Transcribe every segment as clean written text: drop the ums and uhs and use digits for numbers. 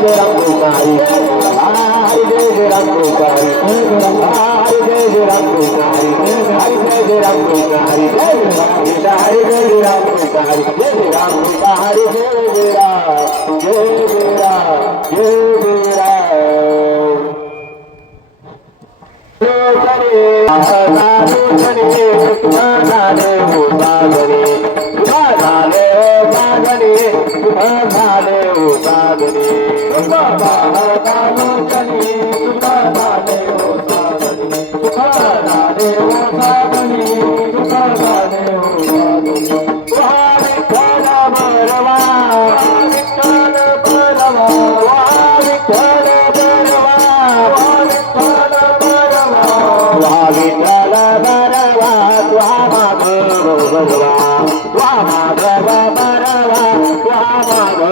जय राम कृष्ण हरी हरी जय जय राम कृष्ण हरी हरी जय जय राम कृष्ण हरी हरी जय जय राम कृष्ण हरी जय जय राम कृष्ण हरी जय जय राम कृष्ण हरी जय जय राम कृष्ण हरी जय जय राम जय जय राम जय जय राम साधु सने सुखा झाले हो सागरे सुखा झाले हो सागरे सुखा झाले हो सागरे साधु सने सुखा झाले हो सागरे सुखा झाले हो सागरे सुखा झाले हो सागरे विठ्ठल बरवा विठ्ठल बरवा विठ्ठल बरवा विठ्ठल बरवा विठ्ठल बरवा त्वा माधव बरवा त्वा माधव बरवा त्वा माधव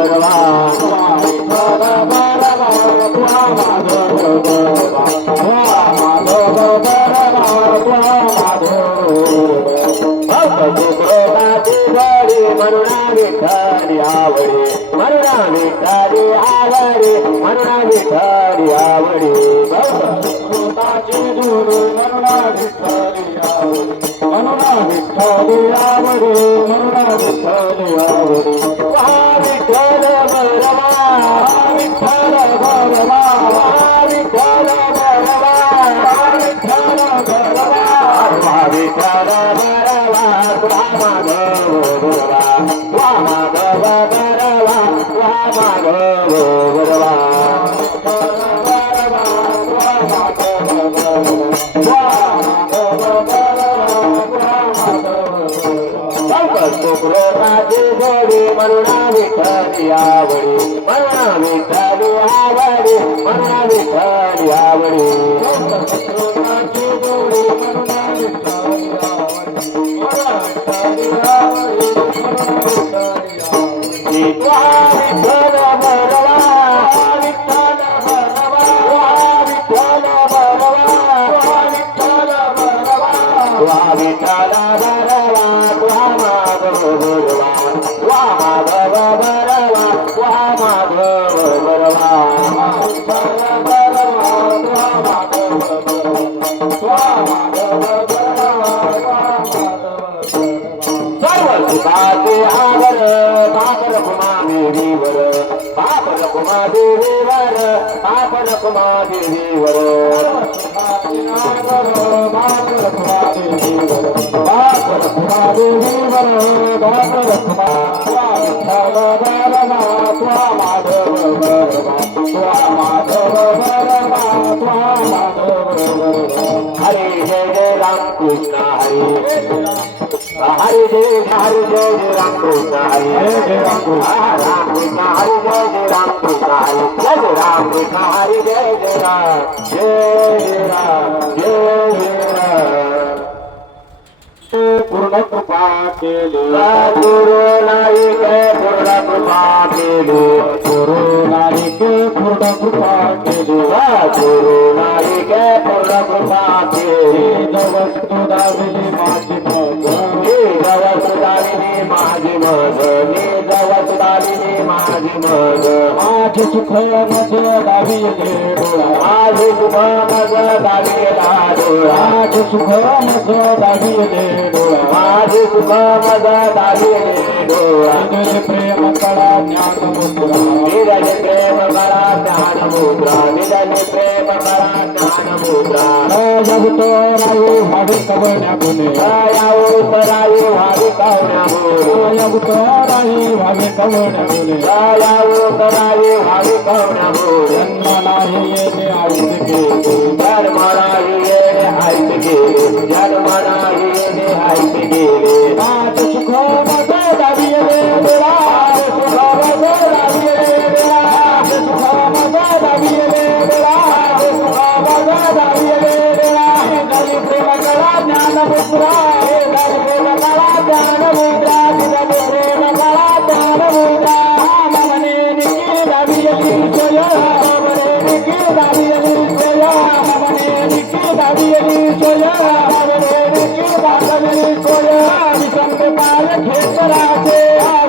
बरवा विठ्ठल बरवा त्वा माधव बरवा त्वा माधव बरवा त्वा माधव भक्तोबाची घडी म्हणून विठ्ठल आवडे म्हणून विठ्ठल आवडे म्हणून विठ्ठल आवडे भक्तोबाची धूळ म्हणून विठ्ठल आवडे म्हणून विठ्ठल आवडे म्हणून विठ्ठल आवडे विठ्ठल बरवा विठ्ठल बरवा विठ्ठल बरवा विठ्ठल बरवा विठ्ठल बरवा त्वा माधव बरवा त्वा माधव बरवा त्वा माधव बरवा सुखरोगाची जोडी म्हणून विठ्ठल आवडे म्हणून विठ्ठल आवडे म्हणून विठ्ठल आवडे सुखरोगाची जोडी म्हणून विठ्ठल आवडे विठ्ठल बरवा विठ्ठल बरवा विठ्ठल बरवा विठ्ठल बरवा विठ्ठल बरवा त्वा माधव बरवा त्वा माधव बरवा त्वा माधव बरवा विठ्ठल बरवा त्वा माधव बरवा त्वा माधव बरवा सर्व सुखाचे आवर बापर कुमा देवीवर बापर कुमा देवीवर बापर कुमा देवीवर बापर कुमा देवीवर बापर कुमा देवीवर बापर कुमा विठ्ठल बरवा त्वा माधव बरवा त्वा माधव बरवा त्वा माधव बरवा हरे जय जय राम कृष्ण हरे हरे जय जय राम कृष्ण हरे जय राम कृष्ण हरे जय जय राम कृष्ण हरे जय जय राम कृष्ण हरे जय जय राम जय जय राम जय जय राम पूर्ण कृपा केली गुरु नाईक पूर्ण कृपा केली गुरु नाईक पूर्ण कृपा केली गुरु नाईक पूर्ण कृपा केली वस्तू दाविली माझी मग वस्तू दाविली माझी मग वस्तू दाविली माझी मग माझे सुख मज दाविले डोळा माझे सुख मज दाविला डोळा माझे सुख मज दाविले डोळा माझे सुख मज दाविले डोळा निरज प्रेम कळा ज्ञान मुद्रा निरज प्रेम कळा ज्ञान मुद्रा निरज प्रेम कळा ज्ञान मुद्रा जगतो रायू भावी कवण्या गुणे यावो रायू भावी कवण्या गुणे जगतो रायू भावी कवण्या गुणे यावो रायू भावी कवण्या गुणे जन्म नाही येणे आयुष गेले जन्म नाही येणे आयुष गेले जन्म नाही येणे आयुष गेले आज सुख मज दाविले देवा सुख मज दाविले देवा सुख मज दाविले देवा सुख मज दाविले देवा प्रेम कळा ज्ञान मुद्रा प्रेम कळा ज्ञान मुद्रा प्रेम कळा ज्ञान मुद्रा ममने निकी दाविली सोय ममने निकी दाविली सोय ममने निकी दाविली सोय ममने निकी दाविली सोय विसंग पाय खेतराचे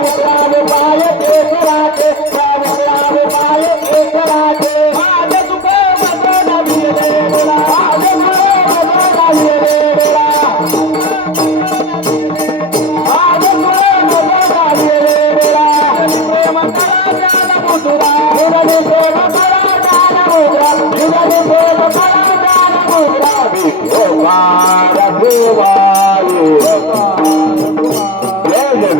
विक्राम पाय खेतराचे विक्राम पाय मुद्रा निरली प्रेम कळा दान मुद्रा निरली प्रेम कळा दान मुद्रा विठोबार देवाई जय जय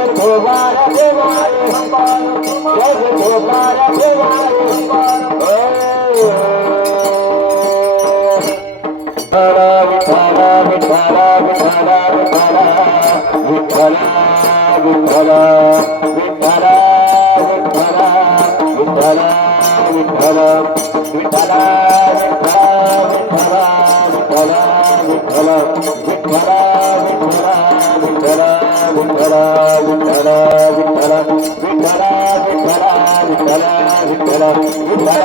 विठोबार देवाई जय विठोबार देवाई विठ्ठल विठ्ठल विठ्ठल विठ्ठल विठ्ठल विठ्ठल विठ्ठल विठ्ठल विठ्ठल विठ्ठल विठ्ठल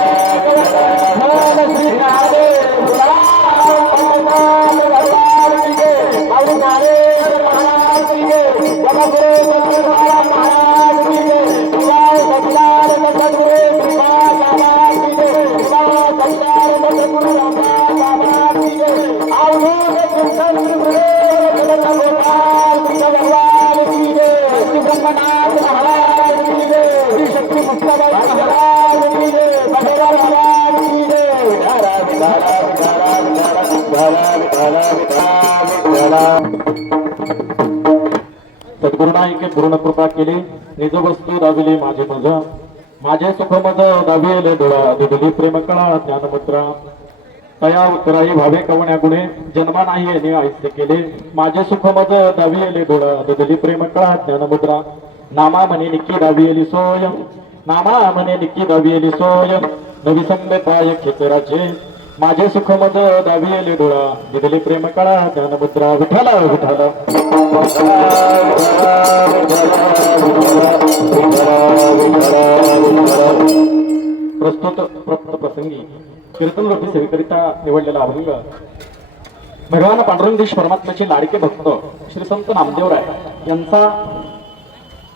सद्गुरुनायके पूर्ण कृपा केली निज वस्तू दाविली माझे मज माझे सुख मज दाविले डोळा दिली प्रेम कळा ज्ञानमुद्रा तया उत्तराई भावे कवण्या गुणे जन्मा नाही येणे आयुष्य केले माझे सुख मज दाविले डोळा दिली प्रेम कळा ज्ञानमुद्रा नामा म्हणे निक्की दाविली सोय नामा म्हणे निक्की दाविली सोय नवी संबे पाय खेचराचे माझे सुख मज दाविले डोळा दिली प्रेम कळा ज्ञानमुद्रा विठ्ठल विठ्ठल प्रस्तुत प्रसंगी कीर्तन रूपी सेवेकरिता निवडलेला अभंग भगवान पांडुरंगेश परमात्म्याचे लाडके भक्त श्री संत नामदेवराय यांचा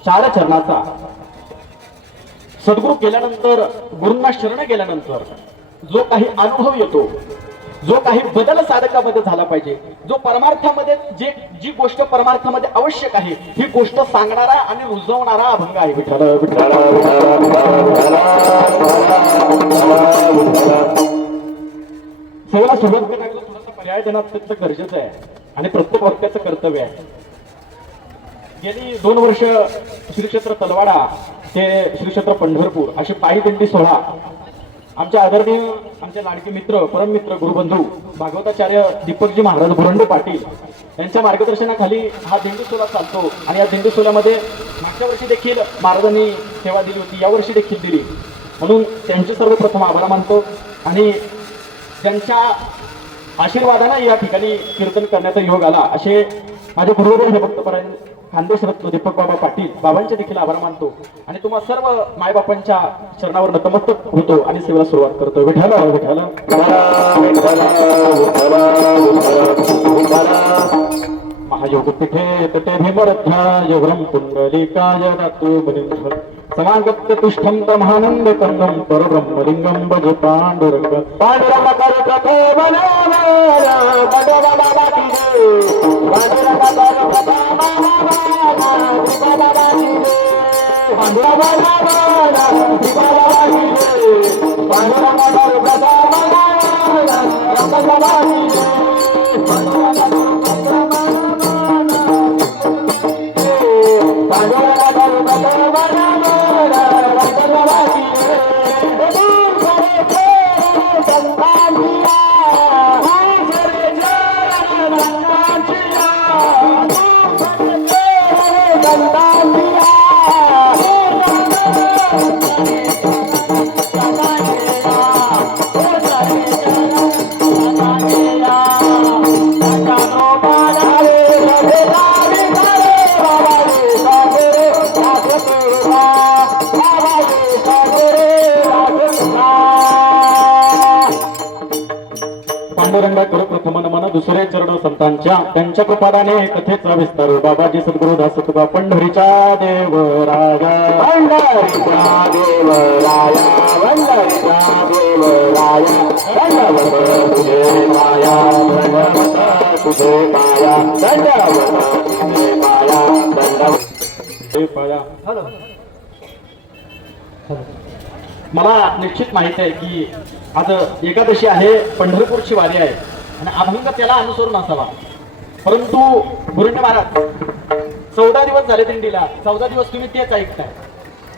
4 चरणाचा सद्गुरू केल्यानंतर गुरूंना शरण गेल्यानंतर जो काही अनुभव येतो जो काही बदल साधकामध्ये झाला पाहिजे जो परमार्थामध्ये जी गोष्ट परमार्थामध्ये आवश्यक आहे ही गोष्ट सांगणारा आणि रुजवणारा अभंग आहे विठ्ठल विठ्ठल सेवेला सुरुवात करण्याचा थोडासा पर्याय देणं अत्यंत गरजेचं आहे आणि प्रत्येक वक्त्याचं कर्तव्य आहे गेली 2 वर्ष श्री क्षेत्र तलवाडा ते श्री क्षेत्र पंढरपूर अशी पायी दिंडी सोहळा आमचे आदरणीय आमचे लाडके मित्र परममित्र गुरुबंधू भागवताचार्य दीपकजी महाराज बुरंडे पाटील यांच्या मार्गदर्शनाखाली हा दिंडी सोहळा चालतो आणि या दिंडी सोहळ्यामध्ये मागच्या वर्षी देखील महाराजांनी सेवा दिली होती यावर्षी देखील दिली म्हणून त्यांचे सर्वप्रथम आभार मानतो आणि त्यांच्या आशीर्वादाने या ठिकाणी कीर्तन करण्याचा योग आला असे माझे गुरुवर्य हे भक्तपरायण खानदेश रत्न दीपक बाबा पाटील बाबांचे देखील आभार मानतो आणि तुम्हा सर्व मायबापांच्या चरणावर नतमस्तक होतो आणि सेवेला सुरुवात करतो विठ्ठल विठ्ठल महायोग पिठे तटे भीमरथाय वरम कुंडलिकाय दातु बलिंध समागत्य तुष्टं ब्रह्मानंद कंदं परब्रह्मलिंगं भज पांडुरंग पांडुरंग कर कथे बनाना बडवा बाबा की जय पांडुरंग कर कथे बनाना बाबा की जय पांडुरंग बनाना बाबा की जय पांडुरंग कर कथे बनाना बाबा की जय पांडुरंग पांडुरंगा करू प्रथम नमन दुसरे चरण संतांच्या त्यांच्या कृपादाने कथेचा विस्तार बाबाजी सद्गुरु दास तुका पंढरीच्या देव राजा पंढरीच्या देव राया पंढरीच्या देव राया दंडवत तुझे माया दंडवत तुझे माया दंडवत तुझे माया दंडवत तुझे पाया मला निश्चित माहित आहे की आज एकादशी आहे, पंढरपूरची वारी आहे आणि अभंग त्याला अनुसरून असावा. परंतु गुरुंडे महाराज 14 दिवस झाले दिंडीला, 14 दिवस तुम्ही तेच ऐकताय.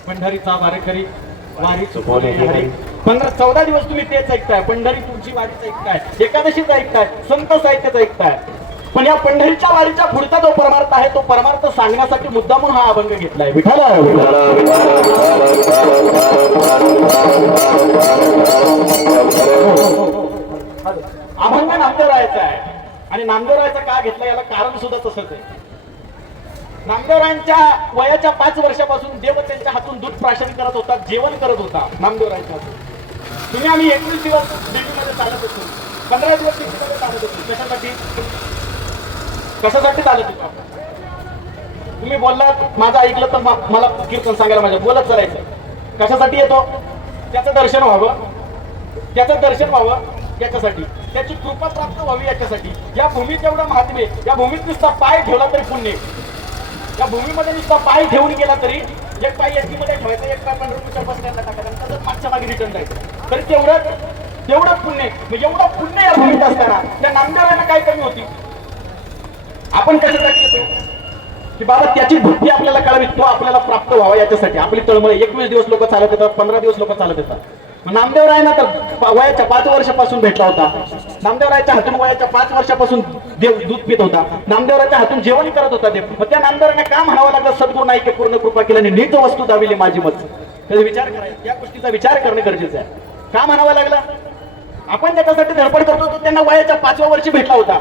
पंढरीचा वारेकरी वारी चुकवले हरी. 14 दिवस तुम्ही तेच ऐकताय. पंढरीपूरची वारीच ऐकताय, एकादशीच ऐकताय, संत साहित्यच ऐकताय. पण या पंढरीच्या वारीच्या पुढचा जो परमार्थ आहे तो परमार्थ सांगण्यासाठी मुद्दामून हा अभंग घेतलाय. विठ्ठल अभंग नामदेवरायाचा आहे आणि नामदेवरायाचा का घेतला याला कारण सुद्धा तसंच आहे. नामदेवरायांच्या वयाच्या 5 वर्षापासून देव त्यांच्या हातून दूध प्राशन करत होता, जेवण करत होता नामदेवरायांच्या हातून. तुम्ही आम्ही 21 दिवस दिंडीमध्ये चालत होतो, 15 दिवस दिंडीमध्ये चालत होतो. कशासाठी चालत होतो? तुम्ही बोललात माझं ऐकलं तर मला कीर्तन सांगायला माझ्या बोलत चालायचं. कशासाठी येतो? त्याचं दर्शन व्हावं, त्याचं दर्शन व्हावं याच्यासाठी, त्याची कृपा प्राप्त व्हावी याच्यासाठी. या भूमीत एवढं महात्म्य, या भूमीत नुसता पाय ठेवला तरी पुण्य. या भूमीमध्ये नुसता पाय ठेवून गेला तरी, एक पाय एसटीमध्ये ठेवायचं, एक पाय पंढरपूरच्या बस स्टँडला टाकायचं, तसंच मागच्या मागे रिटर्न जायचं, तरी तेवढं पुण्य. एवढं पुण्य या भूमीत असताना त्या नामदेवांना काय कमी होती? आपण कशासाठी येतो की बाबा त्याची भक्ती आपल्याला कळावी, तो आपल्याला प्राप्त व्हावा याच्यासाठी आपली तळमळ. 21 दिवस लोक चालत येतात, 15 दिवस लोक चालत येतात. नामदेवरायांना तर वयाच्या 5 वर्षापासून भेटला होता. नामदेवरायाच्या हातून वयाच्या 5 वर्षापासून देव दूध पित होता. नामदेवराच्या हातून जेवण करत होता देव. मग त्या नामदेवरांना का म्हणावं लागलं सद्गुरू नाही की पूर्ण कृपा केल्याने नीच वस्तू दाविली माझी मत. त्याचा विचार करायचा, या गोष्टीचा विचार करणं गरजेचं आहे. का म्हणावं लागलं? आपण त्याच्यासाठी धडपड करतो. तो त्यांना वयाच्या 5व्या वर्षी भेटला होता,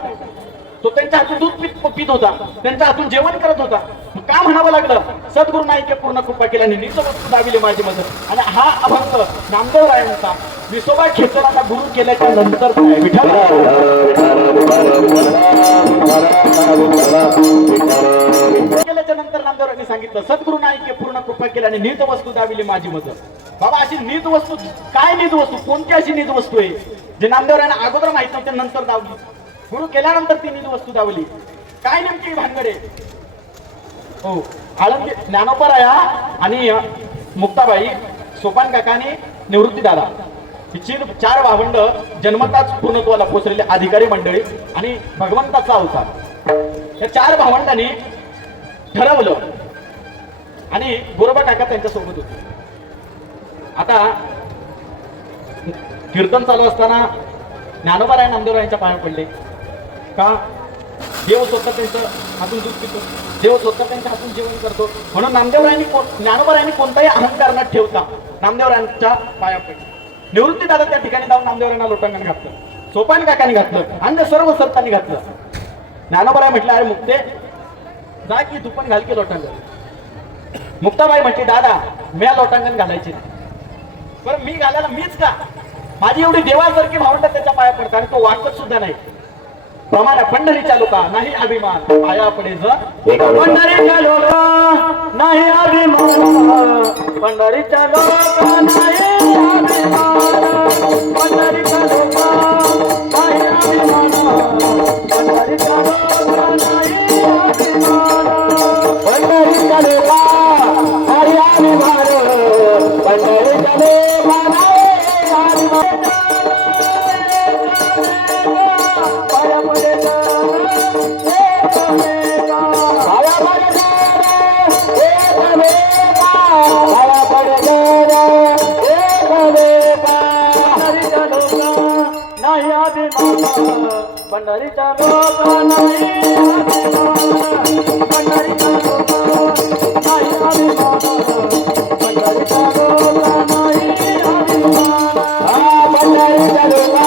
तो त्यांच्या हातून दूध पित होता, त्यांच्या हातून जेवण करत होता. का म्हणावं लागलं सद्गुरू नाही की पूर्ण कृपा केल्याने नीच वस्तू दाविली माझी मदत. आणि हा अभंग नामदेवरायांचा विसोबा खेचराला गुरु केल्याच्या नंतर केल्याच्या नंतर नामदेवरायांनी सांगितलं सद्गुरू नाही की पूर्ण कृपा केल्याने नीच वस्तू दाविली माझी मदत. बाबा अशी नीच वस्तू काय? नीच वस्तू कोणती अशी नीच वस्तू आहे जे नामदेवरायांना अगोदर माहित नव्हते, नंतर दावली? गुरु केल्यानंतर ती नीच वस्तू दावली. काय नेमकी भानगडे? हो, आळंदी ज्ञानोबराया आणि मुक्ताबाई, सोपान काकानी, निवृत्ती दादा हिची 4 भावंड जन्मताच पूर्णत्वाला पोचलेले अधिकारी मंडळी आणि भगवंताचा अवतार. या 4 भावंडांनी ठरवलं आणि गोरोबा काका त्यांच्या सोबत होते. आता कीर्तन चालू असताना ज्ञानोबराया नामदेवरायांच्या पाया पडले. का? देव स्वतः त्यांचं हातून दूध पितो, देव स्वतः त्यांच्या हातून जेवण करतो. म्हणून नामदेवरायांनी ज्ञानोबरायांनी कोणताही अहंकार न ठेवता नामदेवरायांच्या पाया पडले. निवृत्ती दादा त्या ठिकाणी जाऊन नामदेवरायांना लोटांगण घातलं, सोपान काकांनी घातलं, अन्य सर्व संतांनी घातलं. ज्ञानोबराय म्हटलं अरे मुक्ते जा की तू पण घाल की लोटांगण. मुक्ताबाई म्हटली दादा म्या लोटांगण घालायचे नाही. बरं मी घालायला मीच का? माझी एवढी देवासारखी भावंड त्याच्या पाया पडतात आणि तो वाटत सुद्धा नाही. प्रमाण पंढरीच्या लोका नाही अभिमान पाया पडे पंढरीच्या लोका नाही अभिमान, पंढरीच्या लोका नाही अभिमान, पंढरीच्या लोका नाही अभिमान, पंढरीच्या लोका नाही अभिमान, पंढरीच्या लोका हरी अभिमान, पंढरीच्या लोका नाही अभिमान. पंढरीच्या लोका नाही पंढरीच्या लोका नाही अभिमान, पंढरीच्या लोका नाही पंढरीच्या लोका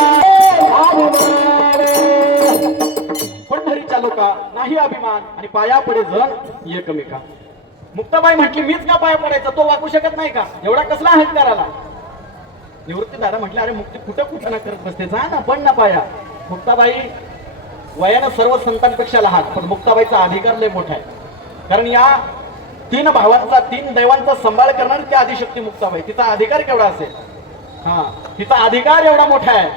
पंढरीच्या लोका नाही अभिमान आणि पाया पडे जण एकमेका. मुक्ताबाई म्हटली मीच का पाया पडायचा? तो वाकू शकत नाही का? एवढा कसला अहंकार आला? निवृत्ती दादा म्हटले अरे मुक्ती कुठं ना करत बसते, जा ना पण ना पाया. मुक्ताबाई वयानं सर्व संतांपेक्षा लहान, पण मुक्ताबाईचा अधिकार लय मोठा आहे. कारण या 3 भावांचा 3 दैवांचा सांभाळ करणारी त्या आदिशक्ती मुक्ताबाई. तिचा अधिकार केवढा असेल? तिचा अधिकार एवढा मोठा आहे.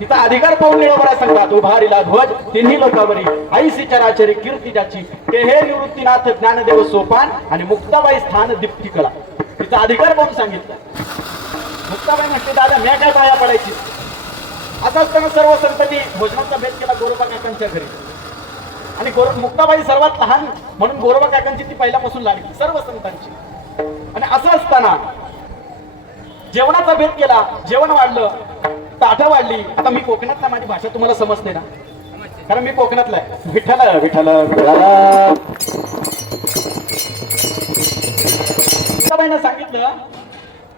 तिचा अधिकार पाहून निळोबरा सांगतात उभारिला ध्वज तिन्ही लोकांवरी आईसी चराचरी कीर्ती ज्याची ते हे निवृत्तीनाथ ज्ञानदेव सोपान आणि मुक्ताबाई स्थान दीप्ती कळा. तिचा अधिकार म्हणून सांगितलं. मुक्ताबाई म्हटली दादा मी काय पाया पडायची. असं असताना सर्व संतांनी भोजनाचा भेद केला गोरोबा काकांच्या घरी. आणि मुक्ताबाई सर्वात लहान म्हणून गोरोबा काकांची ती पहिल्यापासून लाडकी सर्व संतांची. आणि असं असताना जेवणाचा भेद केला, जेवण वाढलं, ताटं वाढली. आता मी कोकणातला, माझी भाषा तुम्हाला समजते ना, कारण मी कोकणातला आहे. विठ्ठल विठ्ठल मुक्ताबाईनं सांगितलं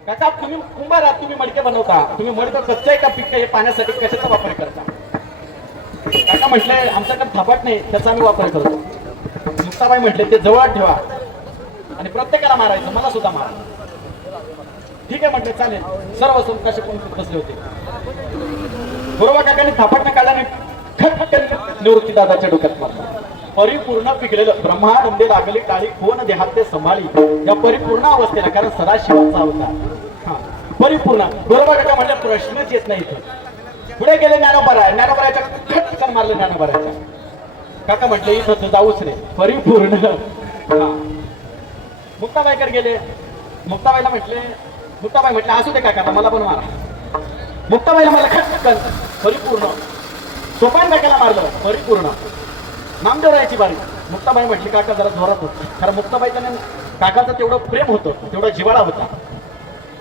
काका तुम्ही कुंभार आहात, तुम्ही मडके बनवता, तुम्ही मडकं कच्चं आहे का पिक्क हे पाण्यासाठी कशाचा वापर करता. काका म्हटले आमच्याकडे थापाट नाही, त्याचा आम्ही वापर करतो. मुक्ताबाई म्हटले ते जवळ ठेवा आणि प्रत्येकाला मारायचं, मला सुद्धा मारा. ठीक आहे म्हटले चालेल. सर्व कसे कोण बसले होते. गोरोबा काकांनी थापाटणं काढल्याने खटकन निवृत्ती दादाच्या डोक्यात मारला. परिपूर्ण पिकलेलं ब्रह्मानंदे लागले काळी कोण देहात ते संभाळी. या परिपूर्ण अवस्थेला, कारण सदाशिवाचा होता हा परिपूर्ण. गोरोबा काका म्हणले प्रश्नच येत नाही इथे. पुढे गेले ज्ञानोबा, ज्ञानोबाच्या खटकन मारलं ज्ञानोबाच्या. काका म्हटले इथं जाऊच रे, परिपूर्ण. हा मुक्ताबाईकडे गेले. मुक्ताबाईला म्हटले, मुक्ताबाई म्हटले असू दे काका मला पण मारा. मुक्ताबाईला मला खटकन परिपूर्ण. सोपान काकाला मारलं परिपूर्ण. नामदेवरायाची बारी. मुक्ताबाई म्हटली काका जरा जोरात होत, कारण मुक्ताबाईच्या काकाचं तेवढं प्रेम होतं, तेवढा जिवाळा होता.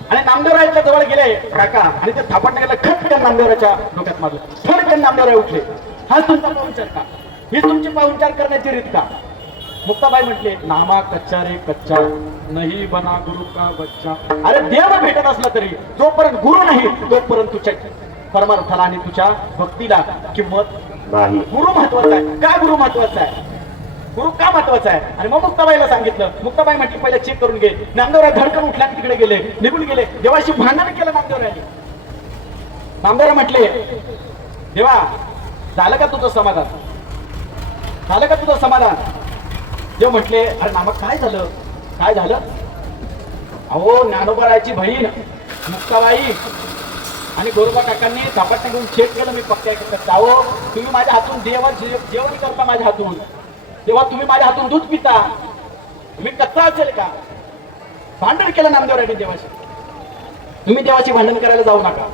आणि नामदेवरायाच्या जवळ गेले काका आणि ते थापटणं गेलं, खटकन नामदेवरायाच्या डोक्यात मारलं. थोडक्यात नामदेवराय उठले. हा तुमचा पाहुणचार का, ही तुमची पाहुणचार करण्याची रीत का. मुक्ताबाई म्हटले नामा कच्चा रे कच्चा, नाही बना गुरु का बच्चा. अरे देव भेटत असला तरी जोपर्यंत गुरु नाही तोपर्यंत तुझ्या परमार्थाला आणि तुझ्या भक्तीला किंमत नाही. गुरु महत्वाचा आहे. का गुरु महत्वाचा आहे, गुरु का महत्वाचा आहे. आणि मग मुक्ताबाईला सांगितलं. मुक्ताबाई म्हटली पहिले चेक करून घे. नामदेवराय धडकन उठल्या तिकडे गेले, निघून गेले. देवाशी भांडण केलं नामदेवरायाने. नामदेवराय म्हटले देवा झालं का तुझं समाधान, झालं का तुझं समाधान. देव म्हटले अरे नामा काय झालं, काय झालं. अहो ज्ञानोबारायची बहीण मुक्ताबाई आणि गोरोबा काकांनी थापाटणं घेऊन चेक केलं. मी पक्क्या जाओ तुम्ही माझ्या हातून जेवण करता, माझ्या हातून तेव्हा तुम्ही माझ्या हातून दूध पिता, तुम्ही कच्चा असेल का. भांडण केलं नामदेवरायने देवाशी. तुम्ही देवाशी भांडण करायला जाऊ नका,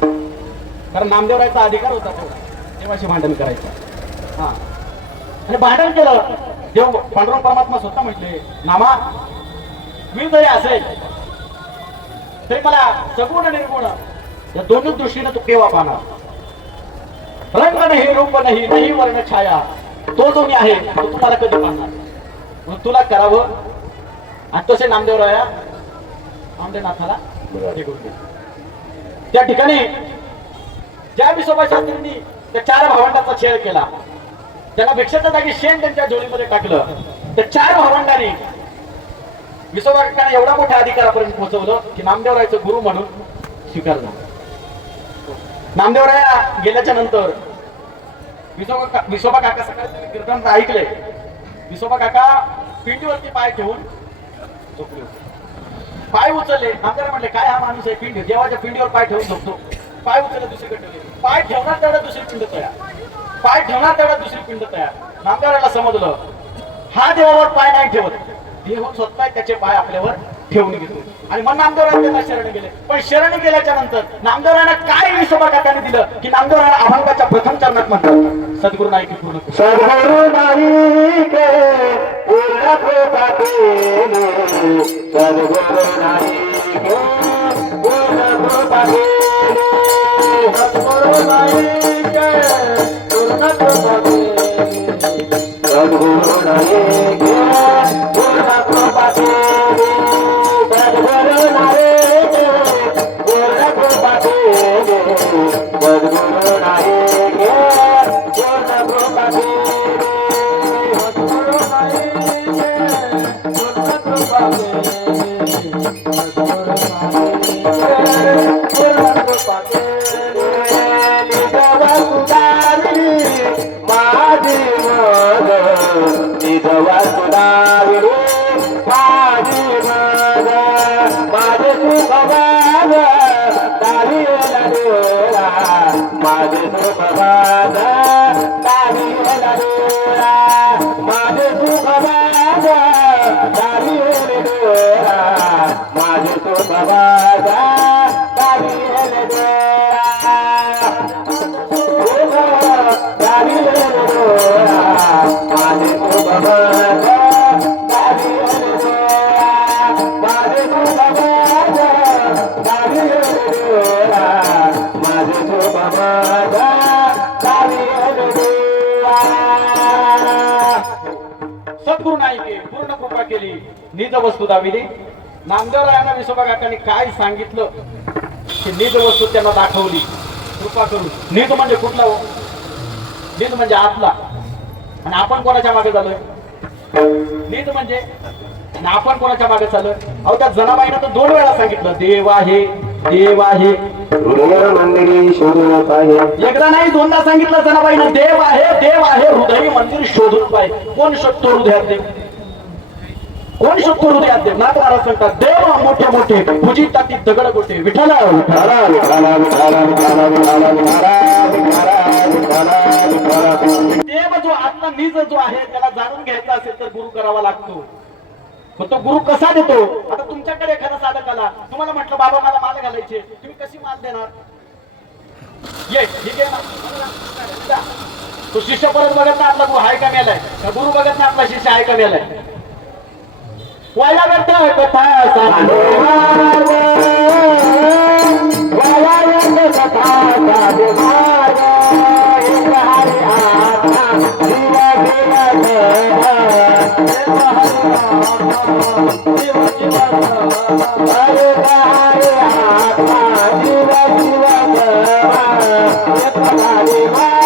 कारण नामदेवरायचा अधिकार होता तेवढा देवाशी भांडण करायचा. हा आणि भांडण केलं. देव पांडुरंग परमात्मा स्वतः म्हटले नामा मी जरी असेल तरी मला सगुण निर्गुण या दोन्ही दृष्टीने तू केव्हा पाहणार. रंग नाही, रूप नाही, नाही वर्ण छाया, तो जो मी आहे तो तुम्हाला कधी पाहणार. मग तुला करावं. आणि तसे नामदेवराया नामदेवनाथाला त्या ठिकाणी ज्या विसोबा शास्त्रींनी त्या 4 भावंडांचा छेड केला, त्याला भिक्षाच्या जागी शेण त्यांच्या झोळीमध्ये टाकलं. त्या 4 भावंडांनी विसोबा काकांना एवढा मोठ्या अधिकारापर्यंत पोहोचवलं की नामदेवरायचं गुरु म्हणून स्वीकारलं. नामदेवराया गेल्याच्या नंतर विसोबा काका सकाळी कीर्तन ऐकले. विसोबा काका पिंडीवरती पाय ठेवून झोपले होते. पाय उचलले. नामदेवराय म्हटले काय हा माणूस आहे, पिंडी देवाच्या पिंडीवर पाय ठेवून झोपतो. पाय उचलले दुसरीकडे ठेवले. पाय ठेवणार तेवढा दुसरी पिंड तयार, पाय ठेवणार तेवढा दुसरी पिंड तयार. नामदेवरायला समजलं हा देवावर पाय नाही ठेवत, देव स्वतः त्याचे पाय आपल्यावर ठेवून घेतो. आणि मग नामदेवराय त्यांना शरण गेले. पण शरण गेल्याच्या नंतर नामदेवरायांना काय विसोबा काकाने दिलं की नामदेवरायांना अभंगाच्या प्रथम चरणात म्हणतात सद्गुरु नाही की पूर्ण सद्गुरु नाही के पूर्ण कृपा केली, सद्गुरु नाही के पूर्ण कृपा केली, सद्गुरु नाही के पूर्ण कृपा केली, सद्गुरु नाही के पूर्ण कृपा केली, सद्गुरु नाही के पूर्ण कृपा केली, सद्गुरु नाही के पूर्ण कृपा केली, सद्गुरु नाही के पूर्ण कृपा केली, सद्गुरु नाही के पूर्ण कृपा केली. निधवा सुधारी माझी मग, निधवा सुधारी माझी मग, माझे सुख भाग दारीला देवा, माझे सुख भाग दारीला देवा, माझे सुख भाग दारीला देवा, माझे शुभ माझा गावील डोळा गावील डोळा माझे शुभ माझा गावील डोळा माझे शुभ माझा गावील डोळा माझे शुभ माझा गावील डोळा. सद्गुरु नाईके पूर्ण कृपा केली निज वस्तू दाविली. नामदेवरायांना विसोबा काकांनी काय सांगितलं की निज वस्तू त्यांना दाखवली कृपा करून. निज म्हणजे कुठला हो? निज म्हणजे आतला. आणि आपण कोणाच्या मागे झालोय? निज म्हणजे आणि आपण कोणाच्या मागे चाललोय? अहो त्या जनाबाईनं तर 2 वेळा सांगितलं देव आहे देव आहे. मंदिरी शोधत आहे. एकदा नाही 2दा सांगितलं जनाबाईनं देव आहे हृदय मंदिर शोधून पाहिजे. कोण शोधतो हृदयात देव? कोण शोधतो हृदयात देव? नाथ महाराज सांगतात देव मोठे मोठे पूजितात ती दगड गोटे. विठ्ठल देव जो आत्मा निज जो आहे त्याला जाणून घ्यायचा असेल तर गुरु करावा लागतो. मग तो गुरु कसा देतो? आता तुमच्याकडे एखादा साधक आला तुम्हाला म्हटलं बाबा मला माल घालायचे तुम्ही कशी माल देणार? ये ठीक आहे ना. तो शिष्य परत बघत ना आपला गुरु हाय का मेलाय का गुरु बघत ना आपला शिष्य हाय का मेलाय. वाया व्यर्थ कथा सांगो वाया व्यर्थ कथा सांगो एक हरी आत्मा जीवा जीवा जीव जीवा हरे हरे आत्मा जीवा जीवा एक हरी वाया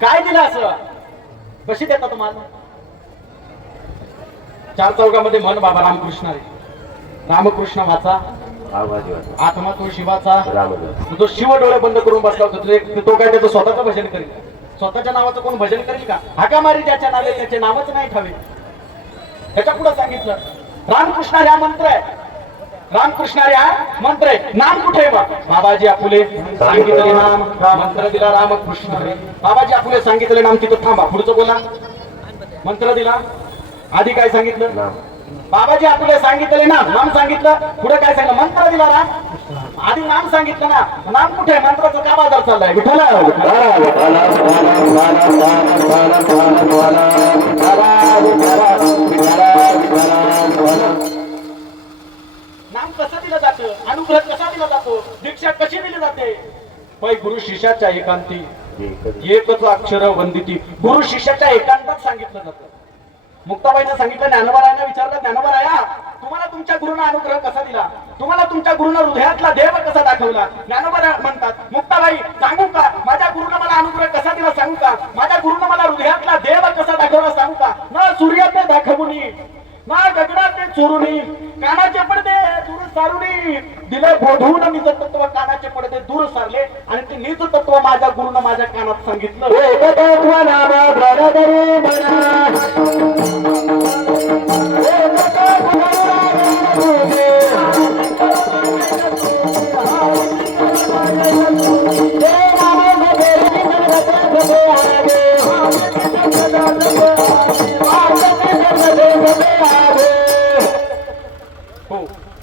काय दिलं असं? कशी देता तुम्हाला? 4 चौघामध्ये मन बाबा रामकृष्ण रे. रामकृष्ण वाचा आत्मा तो शिवाचा. तो शिव डोळे बंद करून बसला होता. तो काय त्याचं स्वतःचं भजन करेल? स्वतःच्या नावाचं कोण भजन करेल का? हाका मारी ज्याच्या नावे त्याचे नावच नाही ठावे. त्याच्या पुढे सांगितलं रामकृष्ण हा मंत्र आहे. रामकृष्ण हा मंत्र आहे. नाम कुठे बाबाजी आपुले सांगितले नाम मंत्र दिला रामकृष्ण रे. बाबाजी आपुले सांगितले नाम तिथं थांबा. पुढचं बोला. मंत्र दिला आधी काय सांगितलं? बाबाजी आपुले सांगितले नाम सांगितलं. पुढे काय सांगितलं? मंत्र दिला राम. आधी नाम सांगितलं ना. नाम कुठे? मंत्राचा का बाजार चाललाय? विठ्ठल नाम कसं दिलं जातं? अनुग्रह कसा दिला जातो? दीक्षा कशी दिली जाते? पै गुरु शिष्याच्या एकांती एकच अक्षर वंदिती. गुरु शिष्याच्या एकांतात सांगितलं जातं. मुक्ताबाईने सांगितलं ज्ञानोबारायांना विचारलं ज्ञानोबाराया तुम्हाला तुमच्या गुरुना अनुग्रह कसा दिला? तुम्हाला तुमच्या गुरुनं हृदयातला देव कसा दाखवला? ज्ञानोबा म्हणतात मुक्ताबाई सांगू का? माझ्या गुरुनं मला अनुग्रह कसा दिला सांगू का? माझ्या गुरुनं मला हृदयातला देव कसा दाखवला सांगू का? ना सूर्यात दाखवुनी ना गगनात चोरुनी कानाचे पडदे दूर सारुनी दिलं बोधून निज तत्व. कानाचे पडदे दूर सारले आणि ते निज तत्व माझ्या गुरुनं माझ्या कानात सांगितलं.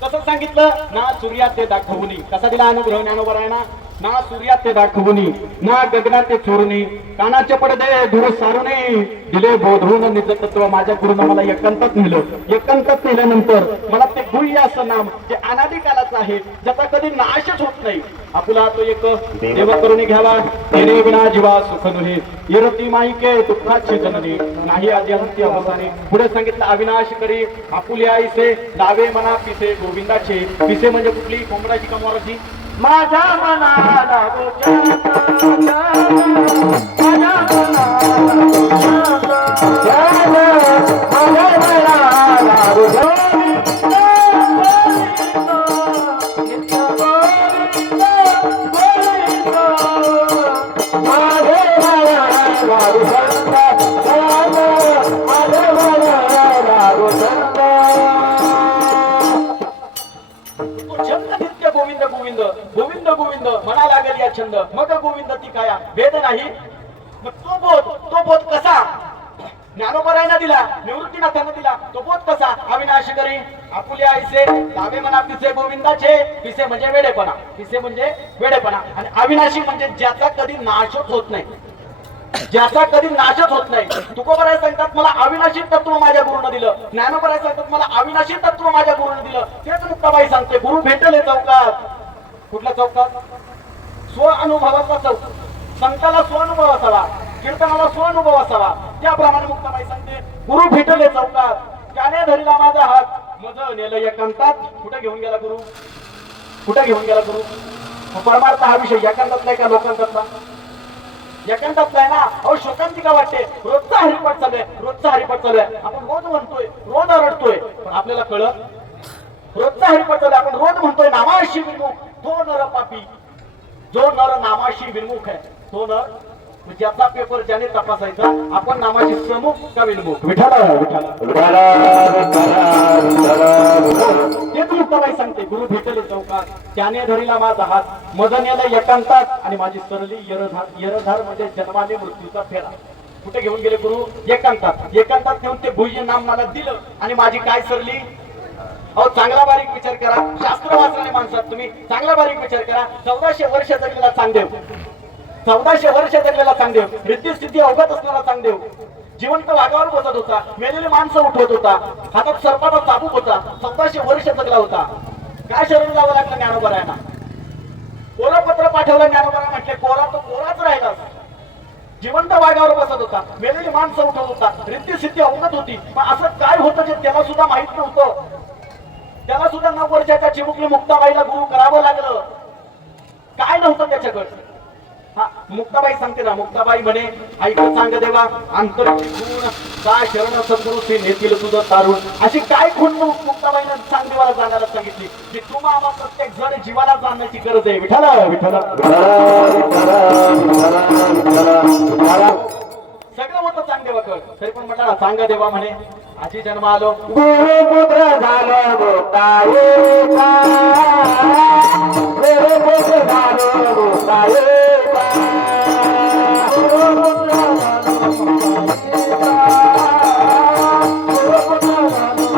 कसं सांगितलं? ना सूर्यात ते दाखवुनी. कसा दिला अनुग्रह ज्ञानोबरायांना? ना सूर्यात ते दाखवुनी ना गगनात ते चोरुनी कानाचे पडदे दूर सारुनी दिले बोधून निज तत्व. माझ्या गुरुनं मला एकांतात नेलं. एकांतात नेल्यानंतर मला ते गुह्य असं नाम जे अनादी कालाचं आहे ज्याचा कधी नाशच होत नाही. आपला तो एक देव करून घ्यावा. तेरे विना जीवा सुख नहे येरती माईके दुःखाची जननी नाही आधी अंत्य अवसाने. पुढे सांगितलं अविनाश करी आपुले आईसे डावे मना पिसे गोविंदाचे. पिसे म्हणजे कुठली? कोंबडाची का मोराची? माझ्या मनाला नित्य गोविंद गोविंद गोविंद गोविंद म्हणा लागेल या छंद मग गोविंद ती काया भेद नाही. मग तो बोध कसा ज्ञानोबरायना दिला, निवृत्तीनाथांना दिला. तो बोध कसा अविनाशी करी आपुले आईसे दावे म्हणा पिसे गोविंदाचे. पिसे म्हणजे वेडेपणा, पिसे म्हणजे वेडेपणा. आणि अविनाशी म्हणजे ज्याचा कधी नाशच होत नाही, ज्याचा कधी नाशच होत नाही. तुकोबराय सांगतात मला अविनाशी तत्व माझ्या गुरुनं दिलं. ज्ञानोबराय सांगतात मला अविनाशी तत्व माझ्या गुरुनं दिलं. तेच मुक्ताबाई सांगते गुरु भेटले चौकात. कुठल्या चौकात? स्व अनुभवाचा चौक. संताला स्वानुभव असावा, कीर्तनाला स्वानुभव असावा. त्याप्रमाणे मुक्ताबाई सांगते गुरु भेटले चौकात, त्याने धरला माझा हात, मज नेलं एकांतात. कुठे घेऊन गेला गुरु? कुठे घेऊन गेला गुरु? परमार्थ हा विषय एकांतात नाही का लोकांचा? एकांतात नाही ना. अहो शोकांतिका वाटते. रोजचा हरिपाठ चालू आहे, रोजचा हरिपाठ चालू आहे. आपण रोज म्हणतोय, रोज रडतोय, पण आपल्याला कळत रोजचा हरिपाठ चालू आहे. आपण रोज म्हणतोय नामाशी विमुख तो नर पापी. जो नर नामाशी विमुख आहे तो नर, ज्याचा पेपर ज्याने तपासायचा आपण नामाशी प्रमुख का विमुख. विठाला तेच मुक्ताबाई सांगते गुरु भेटले चौकात, त्याने धरिला माझा हात, मज नेला एकांतात आणि माझी सरली यरधार म्हणजे जन्माने मृत्यूचा फेरा. कुठे घेऊन गेले गुरु? एकांतात. एकांतात नेऊन ते भुज नाम मला दिलं आणि माझी काय सरली? अहो चांगला बारीक विचार करा. शास्त्र वाचणारे माणसात तुम्ही चांगला बारीक विचार करा. 1400 वर्ष जगलेला चांगदेव, 1400 वर्ष जगलेला चांगदेव, रिद्धिस्थिती अवगत असणारा चांगदेव, जिवंत वाघावर बसत होता, मेलेली माणसं उठवत होता, हातात सर्पाचा चाबूक होता, 1400 वर्ष जगला होता. काय शरण जावं लागलं ज्ञानोबरायांना? कोरा पत्र पाठवलं. ज्ञानोबराय म्हटले कोरा तो कोराच राहिला. जिवंत वाघावर बसत होता, मेलेली माणसं उठवत होता, रिद्धिस्थिती अवगत होती. पण असं काय होतं जे त्याला सुद्धा माहित नव्हतं? त्याला सुद्धा 9 वर्षाच्या चिमुकली मुक्ताबाईला गुरु करावं लागलं. काय नव्हतं त्याच्याकडे? हा मुक्ताबाई सांगते ना. मुक्ताबाई म्हणे ऐक सांग देवा अंतर गुण का शरण सद्गुरु श्री नेतील तुझं तारुण. अशी काय खूण मुक्ताबाईनं सांग देवाला जाण्याला सांगितली की तुम्हाला प्रत्येक जण जीवाला जाण्याची गरज आहे. विठाला विठाला सगळं होतं चांगदेवाकडे. तरी पण म्हटलं सांग देवा म्हणे आजी जन्म आलो गुरुपुत्र झालो गोतायेचा, गुरुपुत्र झालो गोतायेचा, गुरुपुत्र झालो गोतायेचा, गुरुपुत्र झालो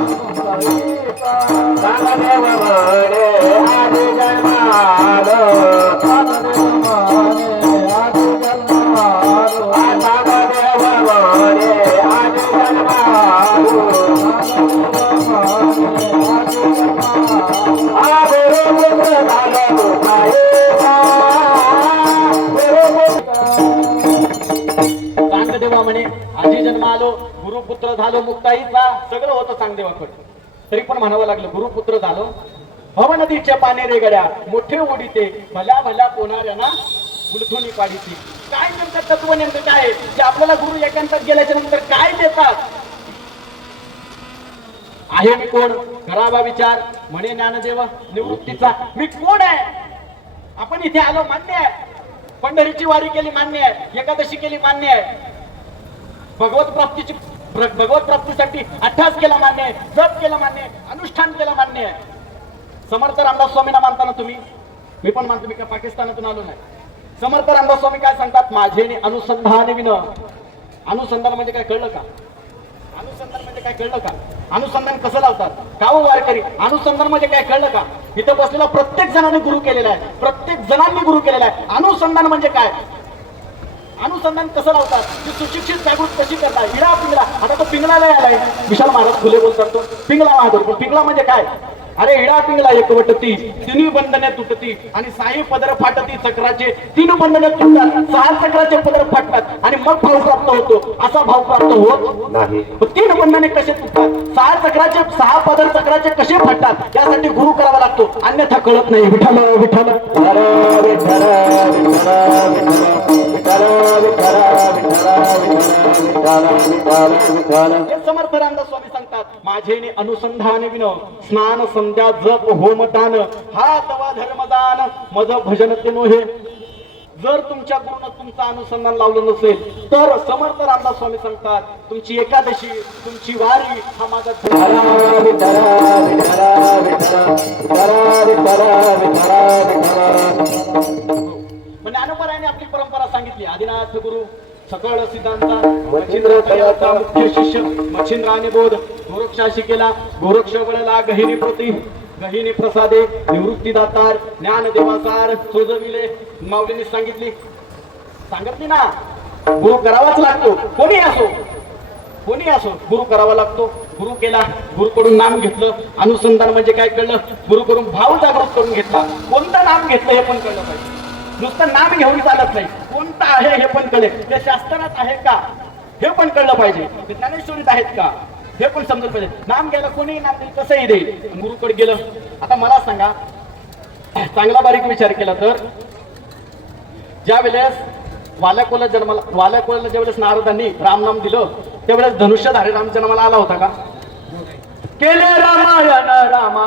गोतायेचा. चांगदेव म्हणे आधी जन्म आलो, चांगदेव म्हणे आधी जन्म आलो, चांगदेव म्हणे आधी जन्म आलो. चांगदेवा म्हणे आजी जन्म आलो, गुरुपुत्र झालो मुक्ताईचा. सगळं होतं चांगदेवाकडे. तरी पण म्हणावं लागलं गुरुपुत्र झालो. भव नदीच्या पाने रे गड्या मोठे ओढीते, भल्या भल्या कोणाऱ्यांना गुलथुनी पाडीची. काय नेमकं तत्व नेमकं काय जे आपल्याला गुरु एकांतात गेल्याच्या नंतर काय देतात? आहे मी कोण? करावा विचार. म्हणे ज्ञानदेवा निवृत्तीचा मी कोण आहे? आपण इथे आलो मान्य आहे, पंढरीची वारी केली मान्य आहे, एकादशी केली मान्य आहे, भगवत प्राप्तीसाठी अठ्ठास केला मान्य आहे, जप केला मान्य आहे, अनुष्ठान केला मान्य आहे. समर्थ रामदास स्वामींना मानताना तुम्ही? मी पण मानतो. मी का पाकिस्तानातून आलो नाही. समर्थ रामदास स्वामी काय सांगतात? माझे अनुसंधान विन. अनुसंधान म्हणजे काय कळलं का? अनुसंधान म्हणजे काय कळलं का? अनुसंधान कसं लावतात? का वारकरी अनुसंधान म्हणजे काय कळलं का? इथं बसलेला प्रत्येक जणांनी गुरु केलेला आहे, प्रत्येक जणांनी गुरु केलेला आहे. अनुसंधान म्हणजे काय? अनुसंधान कसं लावतात? ती सुशिक्षित जागृत कशी करतात? हिडा पिंगला. आता तो पिंगळाला आलाय. विशाल महाराज फुले बोलतात तो पिंगळा महादेव. पिंगळा म्हणजे काय? अरे हिडा पिंगला एकवटती, तिन्ही बंधने तुटती आणि साई पदर फाटती चक्राचे. 3 बंधने तुटतात, 6 चक्राचे पदर फाटतात आणि मग भाव प्राप्त होतो. असा भाव प्राप्त होत नाही. 3 बंधने कसे तुटतात? 6 पदर चक्राचे कसे फाटतात? यासाठी गुरु करावा लागतो, अन्यथा कळत नाही. विठ्ठल विठ्ठल समर्थ रामदास स्वामी सांगतात माझे अनुसंधान विन स्नान संध्या जप होम दान हा तवा धर्मदान मज भजन ते नोहे. जर तुमच्या गुरुनं तुमचं अनुसंधान लावलं नसेल तर समर्थ रामदास स्वामी सांगतात तुमची एकादशी, तुमची वारी हा माझा पण ज्ञानोबारायाने आपली परंपरा सांगितली. आदिनाथ गुरु सकळ सिद्धांता मच्छिंद्र मुख्य शिष्य मच्छिंद्राने बोध गोरक्षाशी केला. गोरक्ष वळला गहिनी प्रती गहिनी प्रसादे निवृत्ती दातार ज्ञान देवासार सोजविले. माऊलींनी सांगितली ना, गुरु करावाच लागतो. कोणी असो गुरु करावा लागतो. गुरु केला, गुरुकडून नाम घेतलं. अनुसंधान म्हणजे काय कळलं, गुरुकडून भाव जागृत करून घेतला. कोणतं नाम घेतलं हे पण कळलं पाहिजे. नुसतं नाम घेऊन चालत नाही, कोणतं आहे हे पण कळेल. ते शास्त्रात आहे का हे पण कळलं पाहिजे. ते ज्ञानेश्वरीत आहेत का हे पण समजलं पाहिजे. नाम घ्यायला कोणी नाम देईल कसंही देईल. गुरुकडे गेलं. आता मला सांगा, चांगला बारीक विचार केला तर ज्या वेळेस वाल्याकोला ज्यावेळेस नारदांनी रामनाम दिलं त्यावेळेस धनुष्यधारी राम जन्माला आला होता का? केले रामायण रामा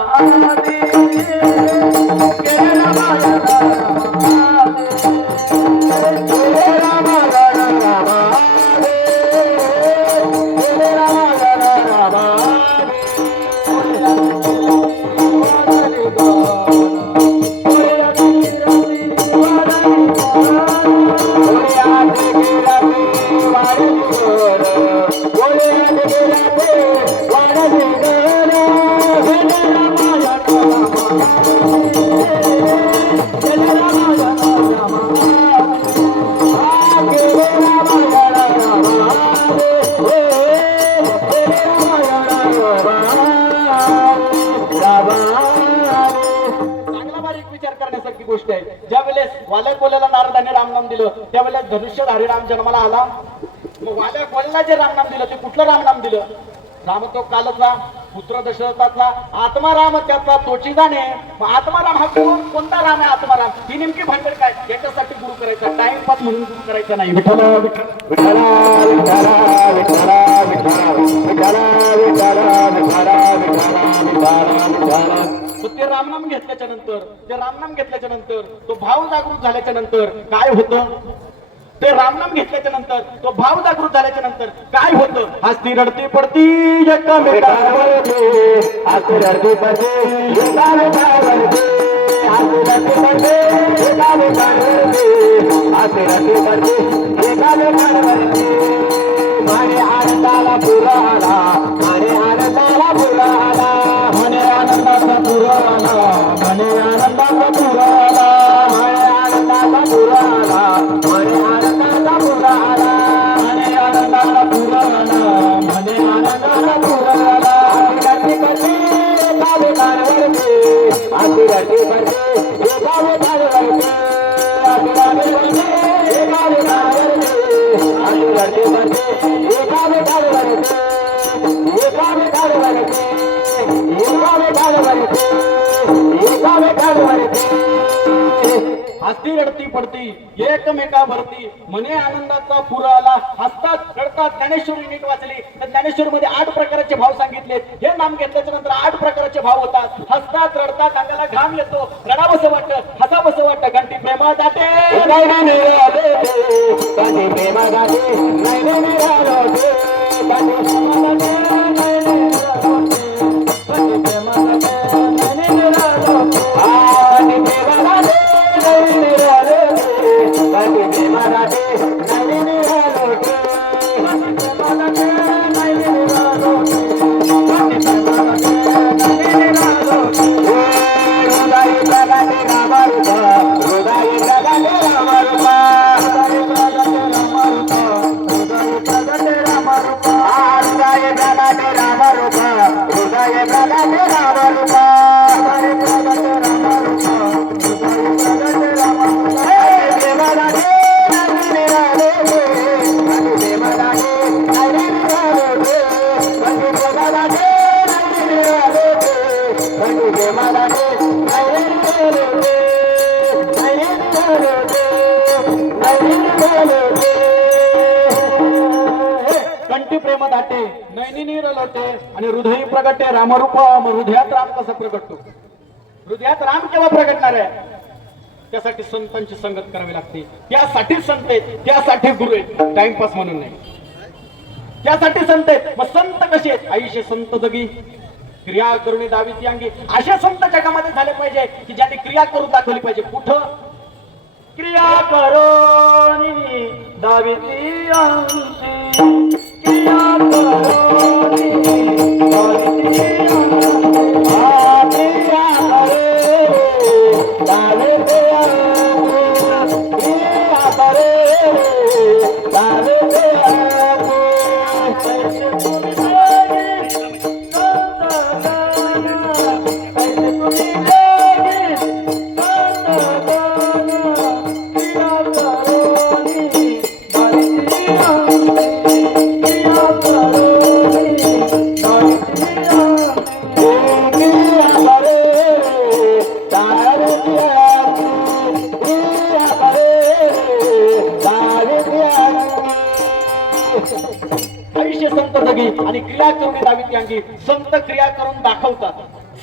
गोष्ट आहे. ज्या वेळेस वाल्याकोल्याला नारदाने रामनाम दिलं त्यावेळेस धनुष्यधारी राम जन्माला आला. मग वाल्याकोल्याला जे रामनाम दिलं ते कुठलं रामनाम दिलं? राम तो कालचा पुत्र दशरथाचा आत्मा राम त्याचा तोची जाणे. मग आत्माराम हा कोणता राम आहे? आत्माराम ही नेमकी भांडण काय? याच्यासाठी गुरु करायचा, टाइमपास म्हणून गुरु करायचा नाही. ते रामनाम घेतल्याच्या नंतर तो भाव जागृत झाल्याच्या नंतर काय होतं? ते रामनाम घेतल्याच्या नंतर तो भाव जागृत झाल्याच्या नंतर काय होतं? हस्ती रडती पडती म्हणे आनंदाला पुराला म्हणे आनंदाचा पुराला म्हणे आनंदाचा पुराला म्हणे आनंदाचा पुराला म्हणे आनंदाचा पुराला म्हणे आनंदाचा पुराला म्हणे आनंदाचा पुराला म्हणे आनंदाचा पुराला आदिराती करते एका बेटांवरती आदिराती करते एका बेटांवरती आदिराती करते एका बेटांवरती आदिराती करते हस्ती रडती पडती एकमेकावरती म्हणे आनंदाचा पुरा आला. हसतात रडतात. ज्ञानेश्वरी नीट वाचली तर ज्ञानेश्वरी मध्ये 8 प्रकारचे भाव सांगितले. हे नाम घेतल्याच्या नंतर 8 प्रकारचे भाव होतात. हसतात रडतात, अंगाला घाम येतो, रडावंसं वाटतं, हसावंसं वाटतं. घंटी प्रेमा जाते प्रेमा जाते कंठी प्रेम दाटे नैनी रलते आणि हृदय प्रगटे रामरूपम. हृदयात राम कसा प्रगटतो? हृदयात राम केव्हा प्रगटणार आहे? त्यासाठी संतांची संगत करावी लागते. त्यासाठी संत आहेत, त्यासाठी गुरु आहेत, टाइमपास म्हणून नाही. त्यासाठी संत आहेत. मग संत कसे आहेत? आयुष्य संत जगी क्रिया करून दावीची अंगी. असे संत जगामध्ये झाले पाहिजे की ज्यांनी क्रिया करून दाखवली पाहिजे. कुठं? क्रिया करून दावीची अंगी, क्रिया करून दावीची अंगी. क्रिया करे दावीची अंगी, क्रिया करे दावीची अंगी. आयुष्य संत जगी आणि क्रिया करून दावीची अंगी. संत क्रिया करून दाखवतात,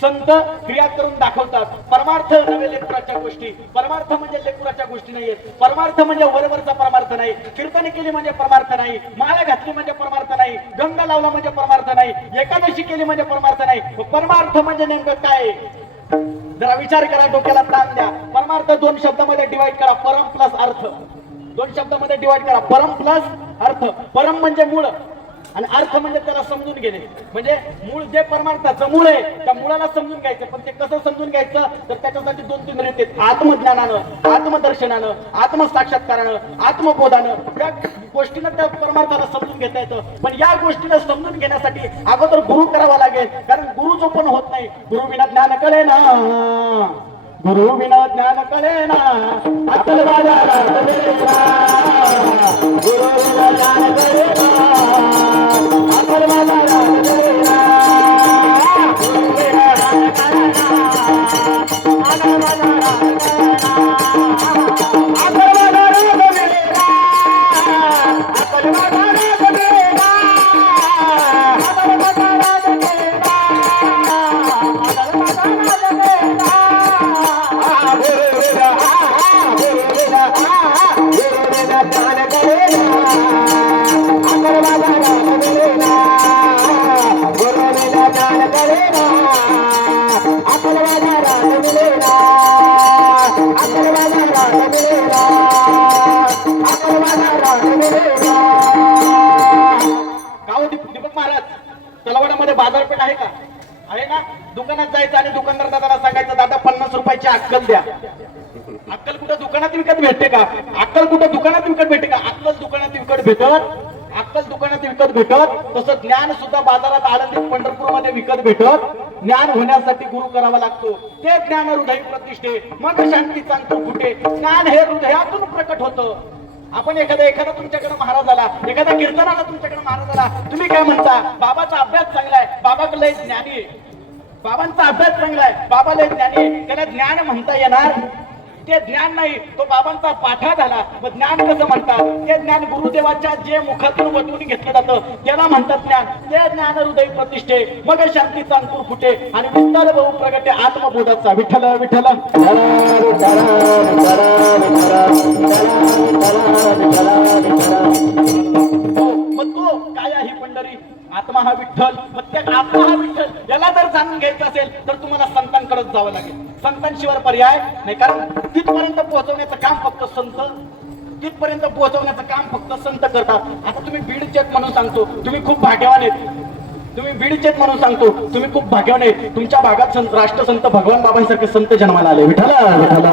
संत क्रिया करून दाखवतात. परमार्थ नव्हे लेकराच्या गोष्टी. परमार्थ म्हणजे लेकराच्या गोष्टी नाहीयेत. परमार्थ म्हणजे वरवरचा परमार्थ नाही. कीर्तन केली म्हणजे परमार्थ नाही. माळा घातली म्हणजे परमार्थ नाही. गंगा लावला म्हणजे परमार्थ नाही. एकादशी केली म्हणजे परमार्थ नाही. परमार्थ म्हणजे नेमकं काय? जरा विचार करा, डोक्याला ताण द्या. परमार्थ दोन शब्दामध्ये डिवाइड करा. परम प्लस अर्थ. दोन शब्दामध्ये डिवाइड करा. परम प्लस अर्थ. परम म्हणजे मूळ आणि अर्थ म्हणजे त्याला समजून घेणे. म्हणजे मूळ जे परमार्थाचं मूळ आहे त्या मुळाला समजून घ्यायचं. पण ते कसं समजून घ्यायचं तर त्याच्यासाठी दोन तीन रीती आहेत. आत्मज्ञानानं, आत्मदर्शनानं, आत्मसाक्षात्कारानं, आत्मबोधानं या गोष्टीनं त्या परमार्थाला समजून घेता येतं. पण या गोष्टीला समजून घेण्यासाठी अगोदर गुरु करावा लागेल. कारण गुरु जो पण होत नाही. गुरु विना ज्ञान कळे ना, गुरु विना ज्ञान कळे ना. अक्कल बाजारात मेला, गुरु विना ज्ञान कळे ना, अक्कल बाजारात मेला. गुरु विना ज्ञान कळे ना, अक्कल बाजारात मेला. अक्कल बाजारात मेला, अक्कल बाजारात मेला, अक्कल बाजारात मेला, अक्कल बाजारात मेला. दीपक महाराज, तलवाडामध्ये बाजारपेठ आहे का? आहे ना. दुकानात जायचं आणि दुकानदार दादाला सांगायचं, दादा 50 रुपयाची अक्कल द्या. अक्कल कुठं दुकानात विकत भेटते का? अक्कल कुठं दुकानात विकत भेटते का? अक्कल दुकानात विकत भेटत, अक्कल दुकानात विकत भेटत. तसं ज्ञान सुद्धा बाजारात आळंदीत पंढरपूरमध्ये विकत भेटत. ज्ञान होण्यासाठी गुरु करावा लागतो. ते ज्ञान हृदय प्रतिष्ठे, मग शांतीचा अंकुर फुटे. ज्ञान हे हृदयातून प्रकट होतं. आपण एखादा तुमच्याकडे महाराज आला, एखादा कीर्तनाला तुमच्याकडे महाराज आला, तुम्ही काय म्हणता? बाबाचा अभ्यास चांगला आहे, बाबाकडे लय ज्ञानी आहे. बाबांचा अभ्यास चांगला आहे, बाबा लय ज्ञानी आहे. त्याला ज्ञान म्हणता येणार? ते ज्ञान नाही, तो बाबांचा पाठा झाला. मग ज्ञान कसं म्हणतात? ते ज्ञान गुरुदेवाच्या जे मुखातून वटवून घेतलं जातं त्याला म्हणतात ज्ञान. ते ज्ञान हृदय प्रतिष्ठे, मग शांतीचा अंकुर फुटे आणि विस्तार बहु प्रगटे आत्मबोधाचा. विठ्ठल विठ्ठल. मग तो काय ही पंढरी? आत्मा हा विठ्ठल. प्रत्येक आत्मा हा विठ्ठल याला जर जाणून घ्यायचं असेल तर तुम्हाला संतांकडे जावं लागेल. संतांशिवाय पर्याय नाही. कारण तिथपर्यंत पोहोचवण्याचं काम फक्त संत, तिथपर्यंत पोहोचवण्याचं काम फक्त संत करतात. आता तुम्ही बीडचे म्हणून सांगतो, तुम्ही खूप भाग्यवान आहेत. तुम्ही बीडचेत म्हणून सांगतो, तुम्ही खूप भाग्यवान आहे. तुमच्या भागात राष्ट्रसंत भगवान बाबांसारखे संत जन्माला आले. विठ्ठल विठ्ठल.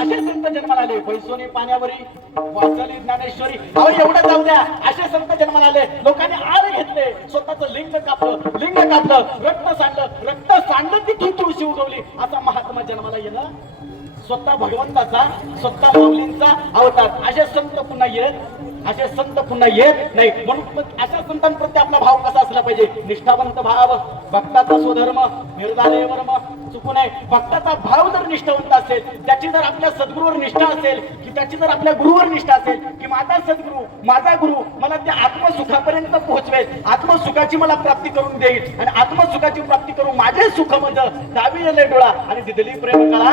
असे संत जन्माला आले. पैसोनी पाण्यावरी वाचली ज्ञानेश्वरी. अहो एवढं जाऊ द्या, असे संत जन्माला आले. लोकांनी आर घेतले, स्वतःच लिंग कापलं, लिंग कापलं, रक्त सांडलं, रक्त सांडलं तिथून तुळशी उगवली. असा महात्मा जन्माला येणं स्वतः भगवंताचा, स्वतः माऊलींचा अवतार. असे संत पुन्हा येत नाही. म्हणून अशा संतांप्रती आपला भाव कसा असला पाहिजे? निष्ठावंत भाव, भक्ताचा स्वधर्म, निर्धारे वर्म चुकू नये. भक्ताचा भाव जर निष्ठावंत असेल, त्याची जर आपल्या सद्गुरूवर निष्ठा असेल, की त्याची जर आपल्या गुरुवर निष्ठा असेल, की माझा सद्गुरू, माझा गुरु मला त्या आत्मसुखापर्यंत पोहोचवेल, आत्मसुखाची मला प्राप्ती करून देईल आणि आत्मसुखाची प्राप्ती करून माझे सुख माझं दावी डोळा आणि दिदली प्रेम कळा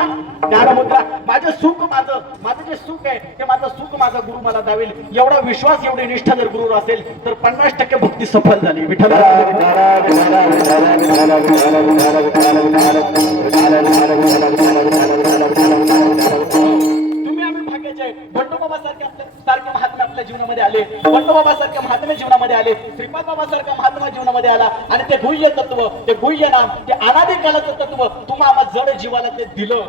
ज्ञानमुद्रा. माझं सुख, माझं जे जे सुख आहे ते माझं सुख माझा गुरु मला दावेल. एवढा विश्वास एवढी निष्ठा जर गुरुवर असेल तर 50% भक्ती सफल झाली. विठ्ठल तुम्ही आम्ही भाग्याचे आहे. बंडोबाबा सारखे महात्मे आपल्या जीवनामध्ये आले. बंडोबाबा सारखे महात्मे जीवनामध्ये आले. श्रीपाद बाबा सारखा महात्मा जीवनामध्ये आला आणि ते गुह्य तत्व, ते गुह्य नाम, ते अनादी कालाचं तत्व तुम्हा आम्हा जड जीवाला ते दिलं.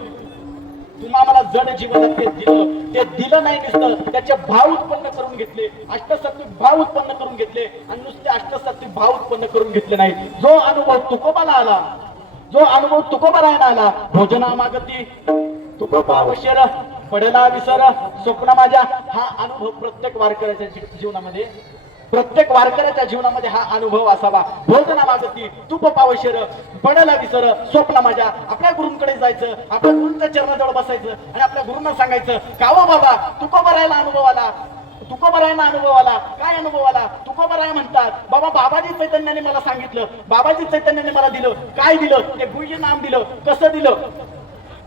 तुम्हा आम्हाला जड जीवाला ते दिलं. ते दिलं नाही नुसतं, त्याचे भाव उत्पन्न करून घेतले. अष्टसात्विक भाव उत्पन्न करून घेतले आणि नुसते अष्टसात्विक भाव उत्पन्न करून घेतले नाही. जो अनुभव तुकोबाला आला, जो अनुभव तुकोबारायला आला, भोजना मागती तुकोबा अवश्य पडला विसर स्वप्न माझ्या, हा अनुभव प्रत्येक वारकऱ्याच्या जीवनामध्ये, प्रत्येक वारकऱ्याच्या जीवनामध्ये हा अनुभव असावा. भोजना मागती तूप पावशेर पडला विसर स्वप्न माझ्या. आपल्या गुरूंकडे जायचं, आपल्या गुरूंच्या चरणाजवळ बसायचं आणि आपल्या गुरूंना सांगायचं, कावं बाबा तुकोबारायला अनुभव आला, तुकोबारायला अनुभव आला. काय अनुभव आला? तुकोबाराय म्हणतात, बाबा बाबाजी चैतन्याने मला सांगितलं, बाबाजी चैतन्याने मला दिलं. काय दिलं? ते गुह्य नाम दिलं. कसं दिलं?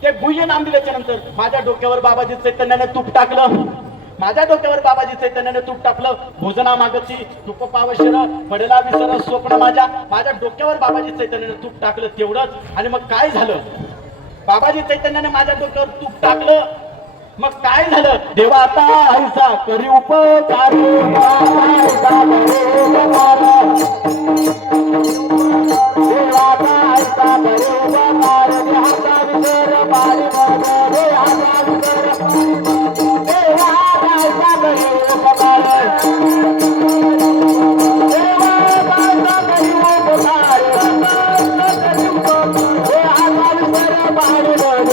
ते गुह्य नाम दिल्याच्या नंतर माझ्या डोक्यावर बाबाजी चैतन्याने तूप टाकलं. माझ्या डोक्यावर बाबाजी चैतन्याने तूप टाकलं. भोजना मागती तुप पावशेर पडला विसर स्वप्न माझ्या. माझ्या डोक्यावर बाबाजी चैतन्याने तूप टाकलं तेवढंच. आणि मग काय झालं? बाबाजी चैतन्याने माझ्या डोक्यावर तूप टाकलं, मग काय झालं? देवा आता ऐसा करी उपकार, देवा आता ऐसा करी उपकार, देहाचा विसर पारी मग, देहाचा विसर, देवा आता ऐसा करी उपकार, देवा आता ऐसा करी उपकार, देहाचा विसर पारी मग,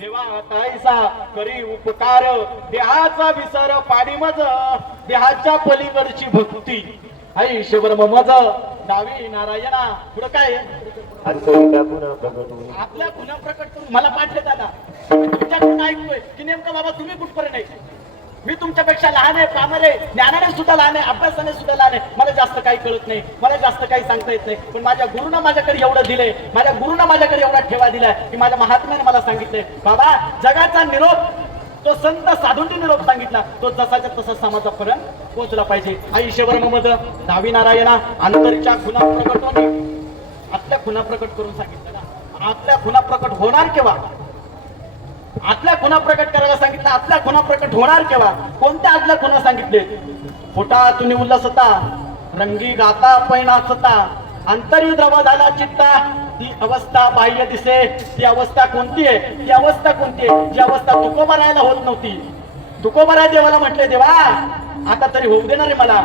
देवा ताईसा करी उपकार, देहाचा विसर पाडी मज, देहाच्या पलीकडची भक्ती आई शिवर मज, डावी नारायणा. पुढं काय आपल्या गुन्हा प्रकट करून मला पाठ दादा तुमच्याकडून ऐकतोय की नेमकं बाबा तुम्ही कुठपर्यंत आहे? मी तुमच्यापेक्षा लहान आहे, पामर आहे, ज्ञानाने सुद्धा लहान आहे, अभ्यासाने सुद्धा लहान आहे. मला जास्त काही कळत नाही, मला जास्त काही सांगता येत नाही. पण माझ्या गुरुनं माझ्याकडे एवढं दिलंय, माझ्या गुरुनं माझ्याकडे एवढा ठेवा दिलाय की माझ्या महात्म्याने मला सांगितलंय, बाबा जगाचा निरोप तो संत साधूंनी निरोप सांगितला, तो जसाच्या तसा समाजापर्यंत पोहोचला पाहिजे. आई ईश्वर ममद दहावी नारायणा अंतरच्या खुना प्रकट होणे, आतल्या खुना प्रकट करून सांगितलं ना. आतल्या खुना प्रकट होणार केव्हा? आतल्या खुना प्रकट करायला सांगितलं. आतल्या खुना प्रकट होणार केव्हा? कोणत्या आतल्या खुना सांगितले? पोटा तुम्ही उल्लसता, रंगी गाता पैनाचता, अंतरी द्रव झाला चित्ता, ती अवस्था बाह्य दिसे. ती अवस्था कोणती आहे? ती अवस्था कोणती आहे? जी अवस्था तुकोबारायला होत नव्हती. तुकोबाराय देवाला म्हटले, देवा आता तरी होऊ देणार आहे मला,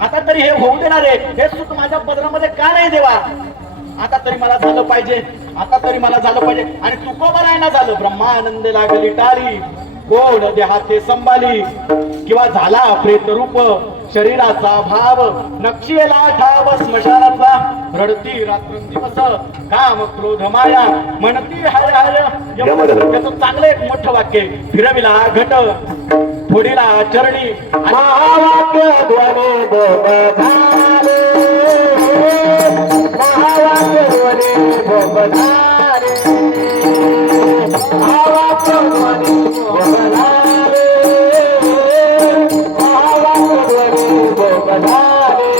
आता तरी हे होऊ देणार आहे, हे सुख माझ्या पदरामध्ये का नाही देवा? आता तरी मला झालं पाहिजे, आता तरी मला झालं पाहिजे. आणि तुकोबारायला झालं. ब्रह्मानंद लागली टाळी, कोण देहाते संभाली, किंवा झाला प्रेत रूप शरीराचा भाव, नक्षीला ठाव स्मशानाचा, रडती रात्रंदिवस काम क्रोध माया, म्हणती हाय हाय. त्याचं चांगलं एक मोठं वाक्य, फिरविला घट फोडीला चरणी, महावाक्य ध्वनी बोबधारे, महावाक्य ध्वनी बोबधारे, महावाक्य ध्वनी बोबधारे, महावाक्य ध्वनी बोबधारे,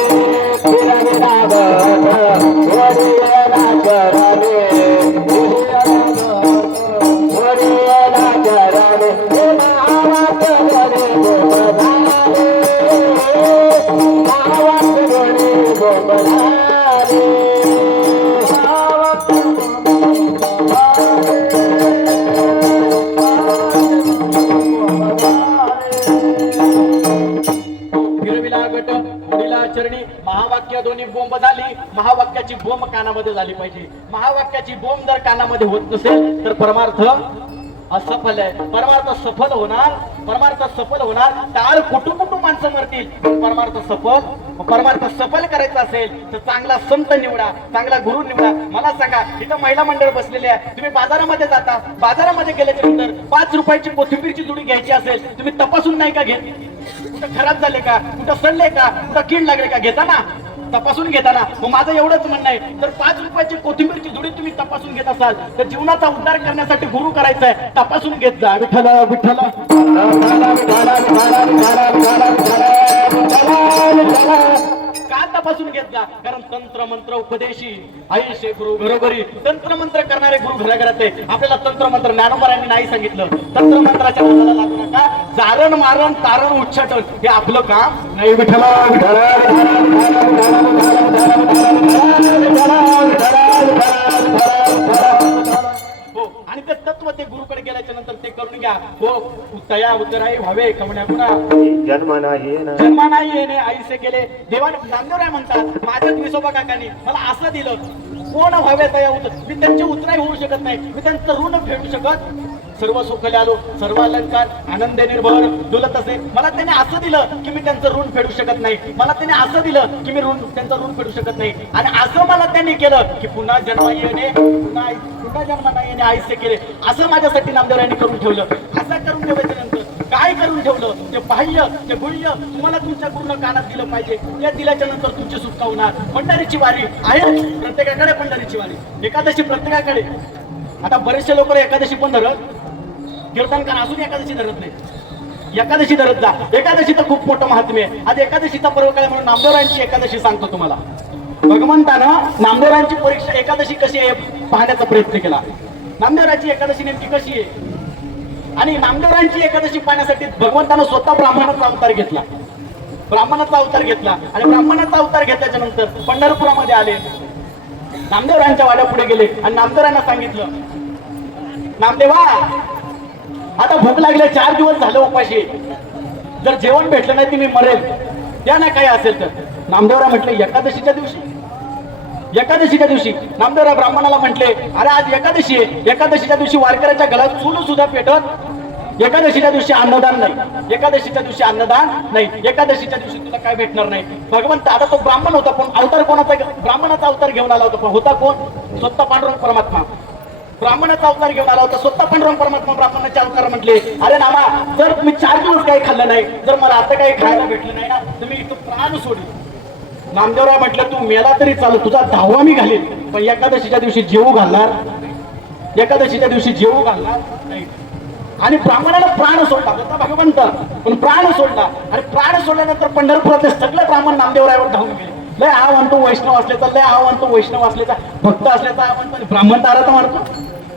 फिरविला घट फोडीला चरणी, फोडीला चरणी, महावाक्य ध्वनी बोबधारे, महावाक्य ध्वनी बोबधारे. चरणी महावाक्य दोन्ही बोंब झाली. महावाक्याची बोंब कानामध्ये झाली पाहिजे. महावाक्याची बोंब जर कानामध्ये होत नसेल तर परमार्थ असफल आहे. परमार्थ सफल होणार, परमार्थ सफल होणार. टाळ कुटुंब माणसं मरतील, परमार्थ सफल करायचा असेल तर चांगला संत निवडा, चांगला गुरु निवडा. मला सांगा, इथं महिला मंडळ बसलेले आहे, तुम्ही बाजारामध्ये जाता, बाजारामध्ये गेल्याच्या नंतर 5 रुपयाची कोथिंबीरची जुडी घ्यायची असेल, तुम्ही तपासून नाही का घेत? कुठं खराब झाले का, कुठं सडले का, कुठं कीड लागले का? घेता ना. तपासून घेताना मग माझं एवढंच म्हणणं आहे, जर 5 रुपयाची कोथिंबीरची जुडी तुम्ही तपासून घेत असाल तर जीवनाचा उद्धार करण्यासाठी गुरु करायचा आहे, तपासून घेत जा. विठ्ठल विठ्ठल का तपासून घेत जा? कारण तंत्र मंत्र उपदेशी आयुष्य गुरु घरोघरी. तंत्र मंत्र करणारे गुरु घराघरात आहे. आपल्याला तंत्र मंत्र ज्ञानोबारांनी नाही सांगितलं. तंत्र मंत्राच्या नादाला लागू नका. जारण मारण तारण उच्चाटन हे आपलं काम नाही. विठ्ठल हो, आणि ते तत्व ते गुरुकडे गेल्याच्या नंतर ते करून घ्या. हो, तया उतराई व्हावे कवण्या पुन्हा जन्मा नाही येणे आईसे केले. देवाने नामदेवराय म्हणतात, माझ्याच विसोबा काकांनी मला असं दिलं, कोण व्हावे तया मी त्यांची उतराई होऊ शकत नाही, मी त्यांचं ऋण फेडू शकत. सर्व सुखले आलो, सर्व अलंकार आनंदे निर्भर डुलत असे. मला त्याने असं दिलं की मी त्यांचं ऋण फेडू शकत नाही. मला त्याने असं दिलं की मी त्यांचं ऋण फेडू शकत नाही. आणि असं मला त्यांनी केलं की पुन्हा जन्मा येणे पुन्हा जन्मा नाही येणे आयुष्य केले. असं माझ्यासाठी नामदेवरायांनी करून ठेवलं. असं करून ठेवायच्या नंतर काय करून ठेवलं? ते बाह्य ते गुह्य तुम्हाला तुमच्या पूर्ण कानात दिलं पाहिजे. ते दिल्याच्या नंतर तुमची सुटका होणार. पंढरीची वारी आहे प्रत्येकाकडे. पंढरीची वारी एकादशी प्रत्येकाकडे. आता बरेचसे लोक एकादशी पण धरत, कीर्तनकार असून एकादशी धरत नाही. एकादशी धरत जा. एकादशी तर खूप मोठं महात्म्य आहे. आज एकादशीचा पर्व काय म्हणून नामदेवरांची एकादशी सांगतो तुम्हाला. भगवंतानं नामदेवरांची परीक्षा एकादशी कशी आहे पाहण्याचा प्रयत्न केला. नामदेवरांची एकादशी नेमकी कशी आहे आणि नामदेवरांची एकादशी पाहण्यासाठी भगवंतानं स्वतः ब्राह्मणाचा अवतार घेतला. ब्राह्मणाचा अवतार घेतला आणि ब्राह्मणाचा अवतार घेतल्याच्या नंतर पंढरपुरामध्ये आले. नामदेवरांच्या वाड्या पुढे गेले आणि नामदेवरांना सांगितलं, नामदेवा आता भूक लागले, 4 दिवस झाले उपाशी, जर जेवण भेटलं नाही तर मी मरेल, त्या नाही काही असेल तर. नामदेवराव म्हटले एकादशीच्या दिवशी नामदेवराव ब्राह्मणाला म्हटले, अरे आज एकादशी आहे, एकादशीच्या दिवशी वारकऱ्याच्या गळ्यात चूल सुद्धा पेटत. एकादशीच्या दिवशी अन्नदान नाही. एकादशीच्या दिवशी अन्नदान नाही. एकादशीच्या दिवशी तुला काय भेटणार नाही. भगवंत आता तो ब्राह्मण होता पण अवतार कोणाचा? ब्राह्मणाचा अवतार घेऊन आला होता. पण होता कोण? स्वतः पांडुरंग परमात्मा. ब्राह्मणाचा अवतार घेऊन आला होता. स्वतः पांडुरंग परमात्मा ब्राह्मणाचे अवतार म्हटले, अरे नामा जर मी 4 दिवस काही खाल्लं नाही, जर मला आता काही खायला भेटलं नाही ना तर मी इथं प्राण सोडीन. नामदेवराव म्हटलं, तू मेला तरी चालू, तुझा 10वा मी घालीन, पण एकादशीच्या दिवशी जेवू घालणार. एकादशीच्या दिवशी जेवू घालणार नाही. आणि ब्राह्मणाला प्राण सोडला होता भगवंत, पण प्राण सोडला. आणि प्राण सोडल्यानंतर पंढरपुरातले सगळे ब्राह्मण नामदेवरायावर धावून गेले. लय हा म्हणतो वैष्णव असल्याचा, लय हा म्हणतो वैष्णव असल्याचा, भक्त असल्याचा हा म्हणतो. ब्राह्मण तारा मारतो.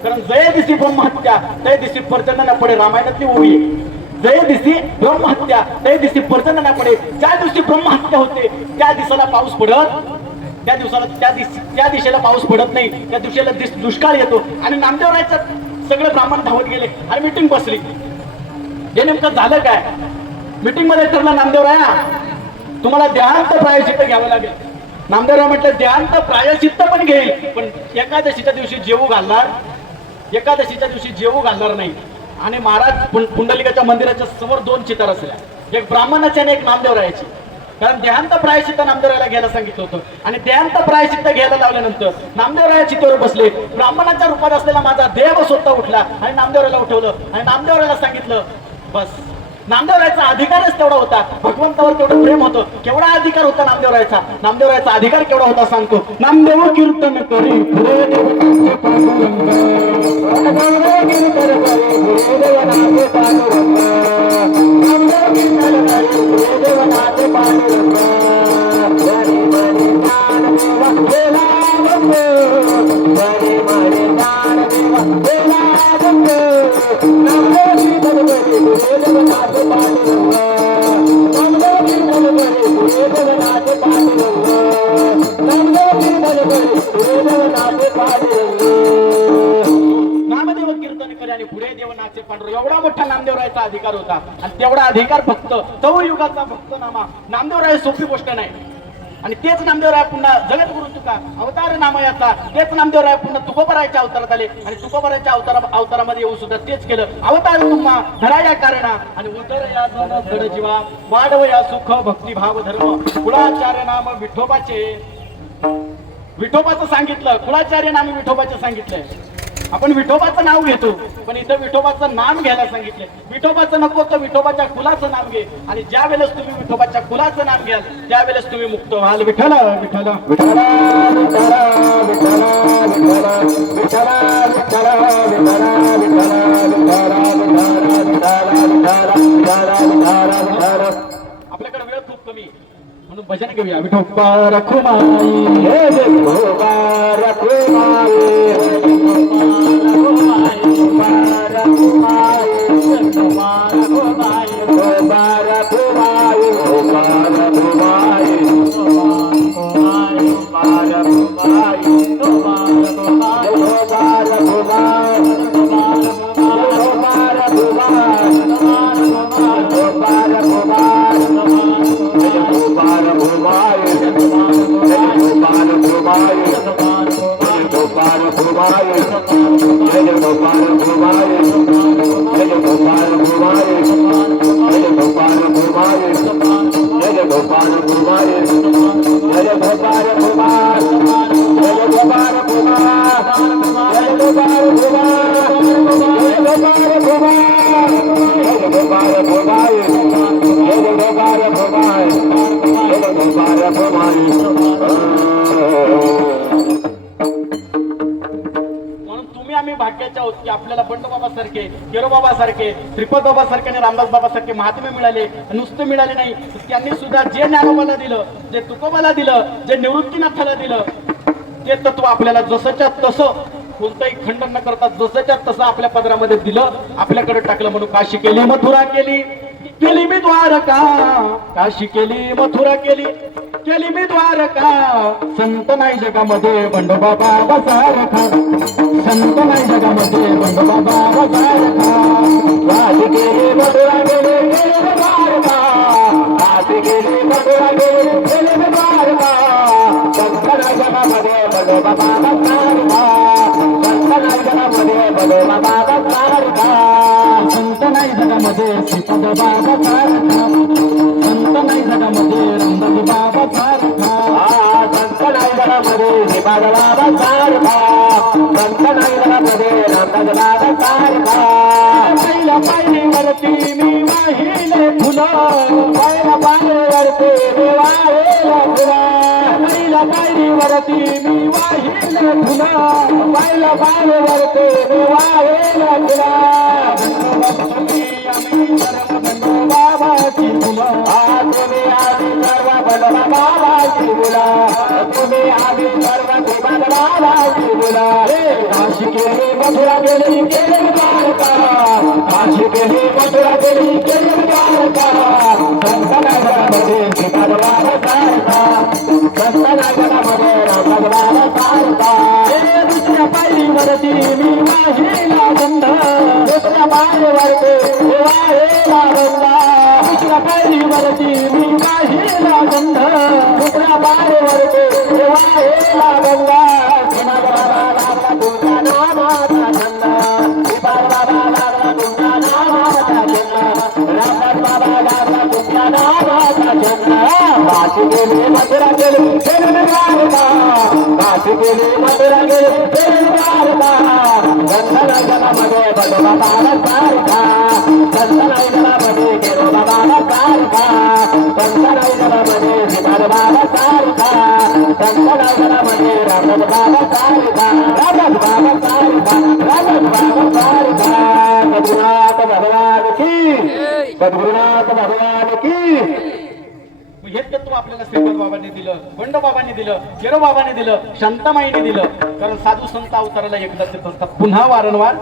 कारण जय दिसी ब्रह्महत्या तय दिसी पर्जन्य न पडे, रामायणातली ओवी आहे. जय दिसी ब्रह्महत्या तय दिसी पर्जन्य न पडे. ज्या दिवशी ब्रह्महत्या होते त्या दिवसाला पाऊस पडत, त्या दिशेला पाऊस पडत नाही. त्या दिवशीला दुष्काळ येतो. आणि नामदेवरायचं सगळे ब्राह्मण धावत गेले आणि मीटिंग बसली. हे नेमकं झालं काय? मीटिंग मध्ये ठरलं, नामदेवराया तुम्हाला देहांत प्रायश्चित्त घ्यावं लागेल. नामदेवराव म्हटलं, देहांत प्रायश्चित्त पण घेईल, पण एकादशीच्या दिवशी जेवू घालणार, एकादशीच्या दिवशी जेवू घालणार नाही. आणि महाराज पुंडलिकाच्या मंदिराच्या समोर 2 चितार असल्या, एक ब्राह्मणाची आणि एक नामदेवरायाची. कारण देहांत प्रायश्चित्त नामदेवरायाला घ्यायला सांगितलं होतं. आणि देहांत प्रायश्चित्त घ्यायला लावल्यानंतर नामदेवराया चितेवर बसले. ब्राह्मणाच्या रूपात असलेला माझा देव स्वतः उठला आणि नामदेवरायाला उठवलं आणि नामदेवरायाला सांगितलं, बस. नामदेवरायाचा अधिकारच तेवढा होता. भगवंतावर तेवढं प्रेम होतं. केवढा अधिकार होता नामदेवरायाचा? नामदेवरायाचा अधिकार केवढा होता सांगतो. नामदेव कीर्तन करी नामदेव कीर्तन करे आणि पुढे देव नाचे पांडुरंग. एवढा मोठा नामदेवरायाचा अधिकार होता. आणि तेवढा अधिकार फक्त युगाचा भक्त नामा नामदेवराय सोपी गोष्ट नाही. आणि तेच नामदेवराय पुन्हा जगद्गुरु तुका अवतार नामयाचा, तेच नामदेवराय पुन्हा तुकोबरायच्या अवतारात आले. आणि तुकोबरायच्या अवतारामध्ये येऊन सुद्धा तेच केलं. अवतार तुम्हा धरा या कारणा आणि उदर या जन जड जीवा वाढव या सुख भक्तिभाव धर्म. कुळाचार्य नाम विठोबाचे, विठोबाचं सांगितलं. कुळाचार्य नाम विठोबाचे सांगितलंय. आपण विठोबाचं नाव घेतो, पण इथं विठोबाचं नाम घ्यायला सांगितलंय. विठोबाचं नको तर विठोबाच्या कुलाचं नाम घे, आणि ज्या वेळेस तुम्ही विठोबाच्या कुलाचं नाम घ्याल त्यावेळेस तुम्ही मुक्त व्हाल. विठ्ठल विठ्ठल विठ्ठल विठ्ठल विठ्ठल विठ्ठल विठ्ठल विठ्ठल आपल्याकडे वेळ खूप कमी आहे, म्हणून भजन घेऊया. विठोबा रखुमाई हे विठोबा रखुमाई भाग्याच्या आहोत की आपल्याला बंडोबाबा सारखे, केरोबाबा सारखे, श्रीपद बाबा सारखे आणि रामदास बाबा सारखे महात्मे मिळाले. नुसते मिळाले नाही, त्यांनी सुद्धा जे ज्ञानोबाला दिलं, जे तुकोबाला दिलं, जे निवृत्तीनाथाला दिलं, ते तत्व आपल्याला जसंच्या तसं कोणताही खंडन न करता जसंच्या तसं आपल्या पदरामध्ये दिलं, आपल्याकडे टाकलं. म्हणून काशी केली, मथुरा केली, केली मी द्वारका. काशी केली, मथुरा केली, केली मी द्वारका. संत नाही जगामध्ये बंडोबा बाबा सारखा, संत नाही जगामध्ये बंडोबा बाबा सारखा. काशी केली, मथुरा केली, केली मी द्वारका. काशी केली, मथुरा केली, केली मी द्वारका. संत नाही जगामध्ये बंडोबा बाबा सारखा, संत नाही जगामध्ये बंडोबा बाबा सारखा. संत नाही जगामध्ये श्रीपद बाबा सारखा, संत नाही जगामध्ये रामदास बाबा सारखा. संत नाही जगामध्ये श्रीपाद बाबा सारखा, संत नाही जगामध्ये रामदास बाबा सारखा. पहिल्या पायरीवरती मी वाहिले फुलं, पहिल्या पायरीवरती मी वाहिलं फुलं. पहिल्या पायरीवरती मी वाहिले फुलं, पहिल्या पायरीवरती मी वाहिलं फुलं. आम्ही सर्व बंडोबाबाची फुलं, तुम्ही आम्ही सर्व बंडोबा बाबाची मुलं, तुम्ही आम्ही सर्व श्रीपाद बाबाची मुलं. काशी केली, मथुरा केली, केली द्वारका. काशी केली, मथुरा केली, केली द्वारका. संत नाही जगामध्ये श्रीपाद बाबा सारखा, संत नाही जगामध्ये रामदास बाबा सारखा. दुसऱ्या पायरीवरती मी वाहिला गंध, दुसऱ्या पायरीवरती मी वाहिला गंध. दुसऱ्या पायरीवरती मी वाहिला गंध, दुसऱ्या पायरीवरती मी वाहिला गंध. श्रीपाद बाबा लागला तुमच्या नामाचा छंद, श्रीपाद बाबा लागला तुमच्या नामाचा छंद, रामदास बाबा लागला तुमच्या नामाचा छंद. काशी केली, मथुरा केली, केली द्वारका. काशी केली, मथुरा केली, केली द्वारका. संत नाही जगामध्ये बंडोबा बाबा सारखा, संत नाही जगामध्ये केरोबा बाबा सारखा, संत नाही जगामध्ये श्रीपाद बाबा सारखा, संत नाही जगामध्ये रामदास बाबा सारखा, रामदास बाबा सारखा, रामदास बाबा सारखा. सद्गुरुनाथ भगवान की, सद्गुरुनाथ भगवान की. हे तत्व आपल्याला श्रीपद बाबांनी दिलं, बंडोबाबांनी दिलं, केरोबाबांनी दिलं, शांतामाईने दिलं. कारण साधू संत अवताराला एकदाच येत असतात, पुन्हा वारंवार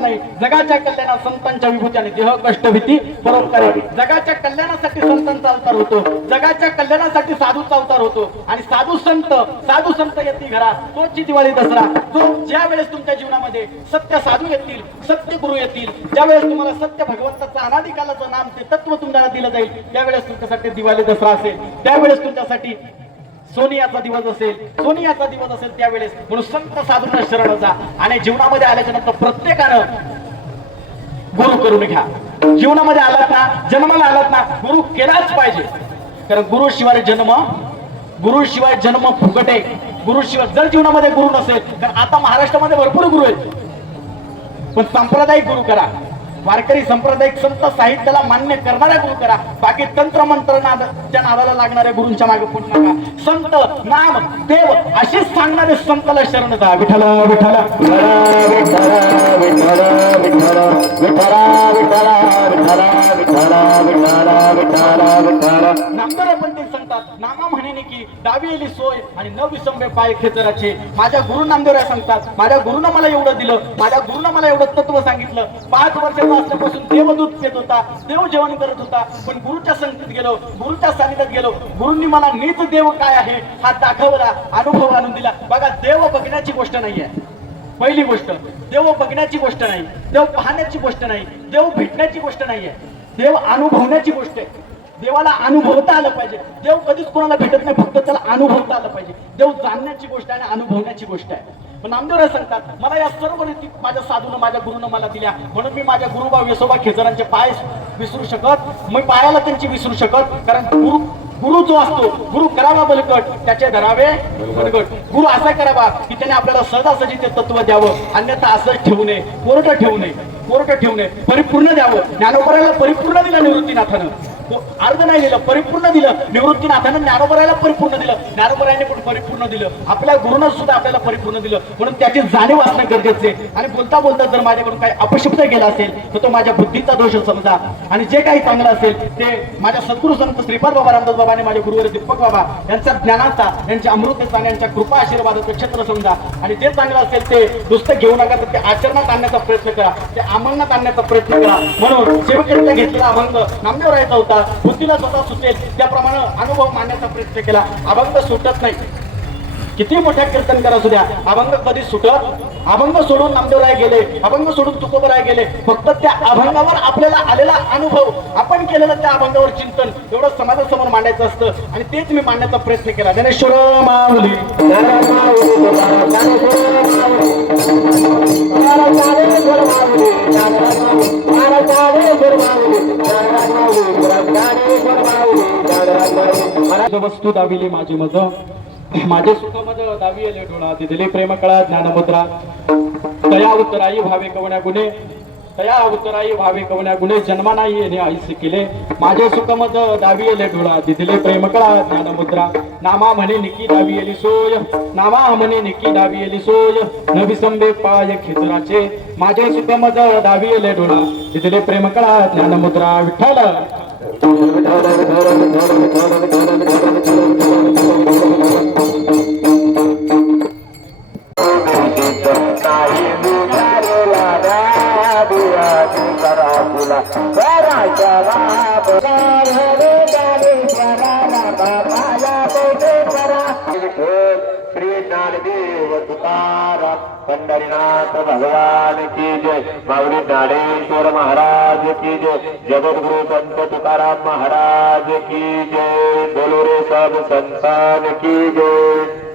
नाही. जगाच्या कल्याणात संतांच्या विभूत्याने देह कष्ट भीती परोपकारी. जगाच्या कल्याणासाठी संतांचा अवतार होतो, जगाच्या कल्याणासाठी साधूचा अवतार होतो. आणि साधू संत येतील घरा, तोची दिवाळी दसरा. जो ज्या वेळेस तुमच्या जीवनामध्ये सत्य साधू येतील, सत्य गुरु येतील, ज्या वेळेस तुम्हाला सत्य भगवंताचं अनादिकालाचं नाम ते तत्व तुम्हाला दिलं जाईल, त्यावेळेस तुमच्यासाठी दिवाळी दसरा असेल, त्यावेळेस तुमच्यासाठी सोनियाचा दिवस असेल त्यावेळेस. म्हणून संत साधूंना शरण जा, आणि जीवनामध्ये आल्याच्या नंतर प्रत्येकानं गुरु करून घ्या. जीवनामध्ये आलात ना, जन्माला आलात ना, गुरु केलाच पाहिजे. कारण गुरु शिवाय जन्म गुरुशिवाय जन्म फुकट आहे. गुरुशिवाय जर जीवनामध्ये गुरु नसेल तर आता महाराष्ट्रामध्ये भरपूर गुरु आहेत, पण सांप्रदायिक गुरु करा. वारकरी सांप्रदायिक संत साहित्याला मान्य करणाऱ्या गुरु करा. बाकी तंत्र मंत्र च्या नादाला लागणाऱ्या गुरूंच्या मागे पडू नका. संत नाम देव अशीच सांगणारे संताला शरण जा. विठ्ठल विठ्ठल नामदार पण ते सांगतात, नामा म्हणेने की डावी येली सोय आणि न विसंबे पाय खेचराचे. माझ्या गुरु नामदेवराय सांगतात, माझ्या गुरुनं मला एवढं दिलं, माझ्या गुरुनं मला एवढं तत्व सांगितलं. 5 वर्षाचा असल्यापासून देवदूत पेत होता, देव जेवण करत होता, पण गुरुच्या संगतीत गेलो, गुरुच्या सानिध्यात गेलो. गुरुंनी मला नीत देव काय आहे हा दाखवला, अनुभव आणून दिला. बघा, देव बघण्याची गोष्ट नाहीये. पहिली गोष्ट, देव बघण्याची गोष्ट नाही, देव पाहण्याची गोष्ट नाही, देव भेटण्याची गोष्ट नाहीये. देव अनुभवण्याची गोष्ट आहे. देवाला अनुभवता आलं पाहिजे. देव कधीच कोणाला भेटत नाही, फक्त त्याला अनुभवता आलं पाहिजे. देव जाणण्याची गोष्ट आहे आणि अनुभवण्याची गोष्ट आहे. पण नामदेवराय सांगतात, मला या सर्व रीती माझ्या साधूनं माझ्या गुरुनं मला दिल्या, म्हणून मी माझ्या गुरुबा विसोबा खेचरांचे पाय विसरू शकत, मी पायाला त्यांची विसरू शकत. कारण गुरु जो असतो, गुरु करावा बलकट त्याचे धरावे बलकट. गुरु असा करावा की त्याने आपल्याला सहजासहजी ते तत्व द्यावं, अन्यथा असंच ठेवू नये, कोरटं ठेवू नये, कोरटं ठेवू नये. परिपूर्ण द्यावं. ज्ञानोबराला परिपूर्ण दिलं निवृत्तीनाथानं, अर्ध नाही दिलं, परिपूर्ण दिलं. निवृत्तीनाथानं ज्ञानोबराला परिपूर्ण दिलं, ज्ञानोबराने पण परिपूर्ण दिलं. आपल्या गुरुनं सुद्धा आपल्याला परिपूर्ण दिलं, म्हणून त्याची जाणीव असणं गरजेचे. आणि बोलता बोलता जर माझ्याकडून काही अपशब्द गेला असेल तर तो माझ्या बुद्धीचा दोष समजा, आणि जे काही चांगलं असेल ते माझ्या सद्गुरु संत श्रीपाद बाबा रामदास बाबा आणि माझे गुरुवर दीपक बाबा यांचा ज्ञानाचा, यांच्या अमृतेचा, यांच्या कृपा आशीर्वादाचं क्षेत्र समजा. आणि जे चांगलं असेल ते नुसतं घेऊ नका, तर ते आचरणात आणण्याचा प्रयत्न करा, ते अंमलनात आणण्याचा प्रयत्न करा. म्हणून सेवकांचा घेतलेला अभंग नामदेवरायचा होता. बुद्धीला स्वतः सुटेल त्याप्रमाणे अनुभव मांडण्याचा प्रयत्न केला. अभंग सुटत नाही, किती मोठ्या कीर्तन करा सुद्या, अभंग कधी सुटत. अभंग सोडून नामदेवराय गेले, अभंग सोडून तुकोबराय गेले. फक्त त्या अभंगावर आपल्याला आलेला अनुभव, आपण केलेलं त्या अभंगावर चिंतन एवढं समाजासमोर मांडायचं असतं, आणि तेच मी मांडण्याचा प्रयत्न केला. ज्ञानेश्वर माऊली वस्तू दाविली माझी मज, माझे सुखमद दावी आले डोळा. दिले प्रेम कळा ज्ञानमुद्रा, तया उत्तराई भावे कवण्या गुणे, तया उत्तराई भावे कवण्या गुणे. जन्मा नाही येणे आईस केले, माझे सुखमद दावी आले डोळा. दिले प्रेम कळा ज्ञानमुद्रा, नामा म्हणे निकी दावी आली सोय, नामा म्हणे निकी दावी आली सोय. न विसंबे पाय खेचराचे, माझे सुखमद दावी आले डोळा. दिले प्रेम कळा ज्ञानमुद्रा. विठ्ठल श्री ज्ञानदेव तुकाराम पंढरीनाथ भगवान की जय. माऊली ज्ञानेश्वर महाराज की जय. जगद्गुरु संत तुकाराम महाराज की जय. बोलो रे सब संतान की जय.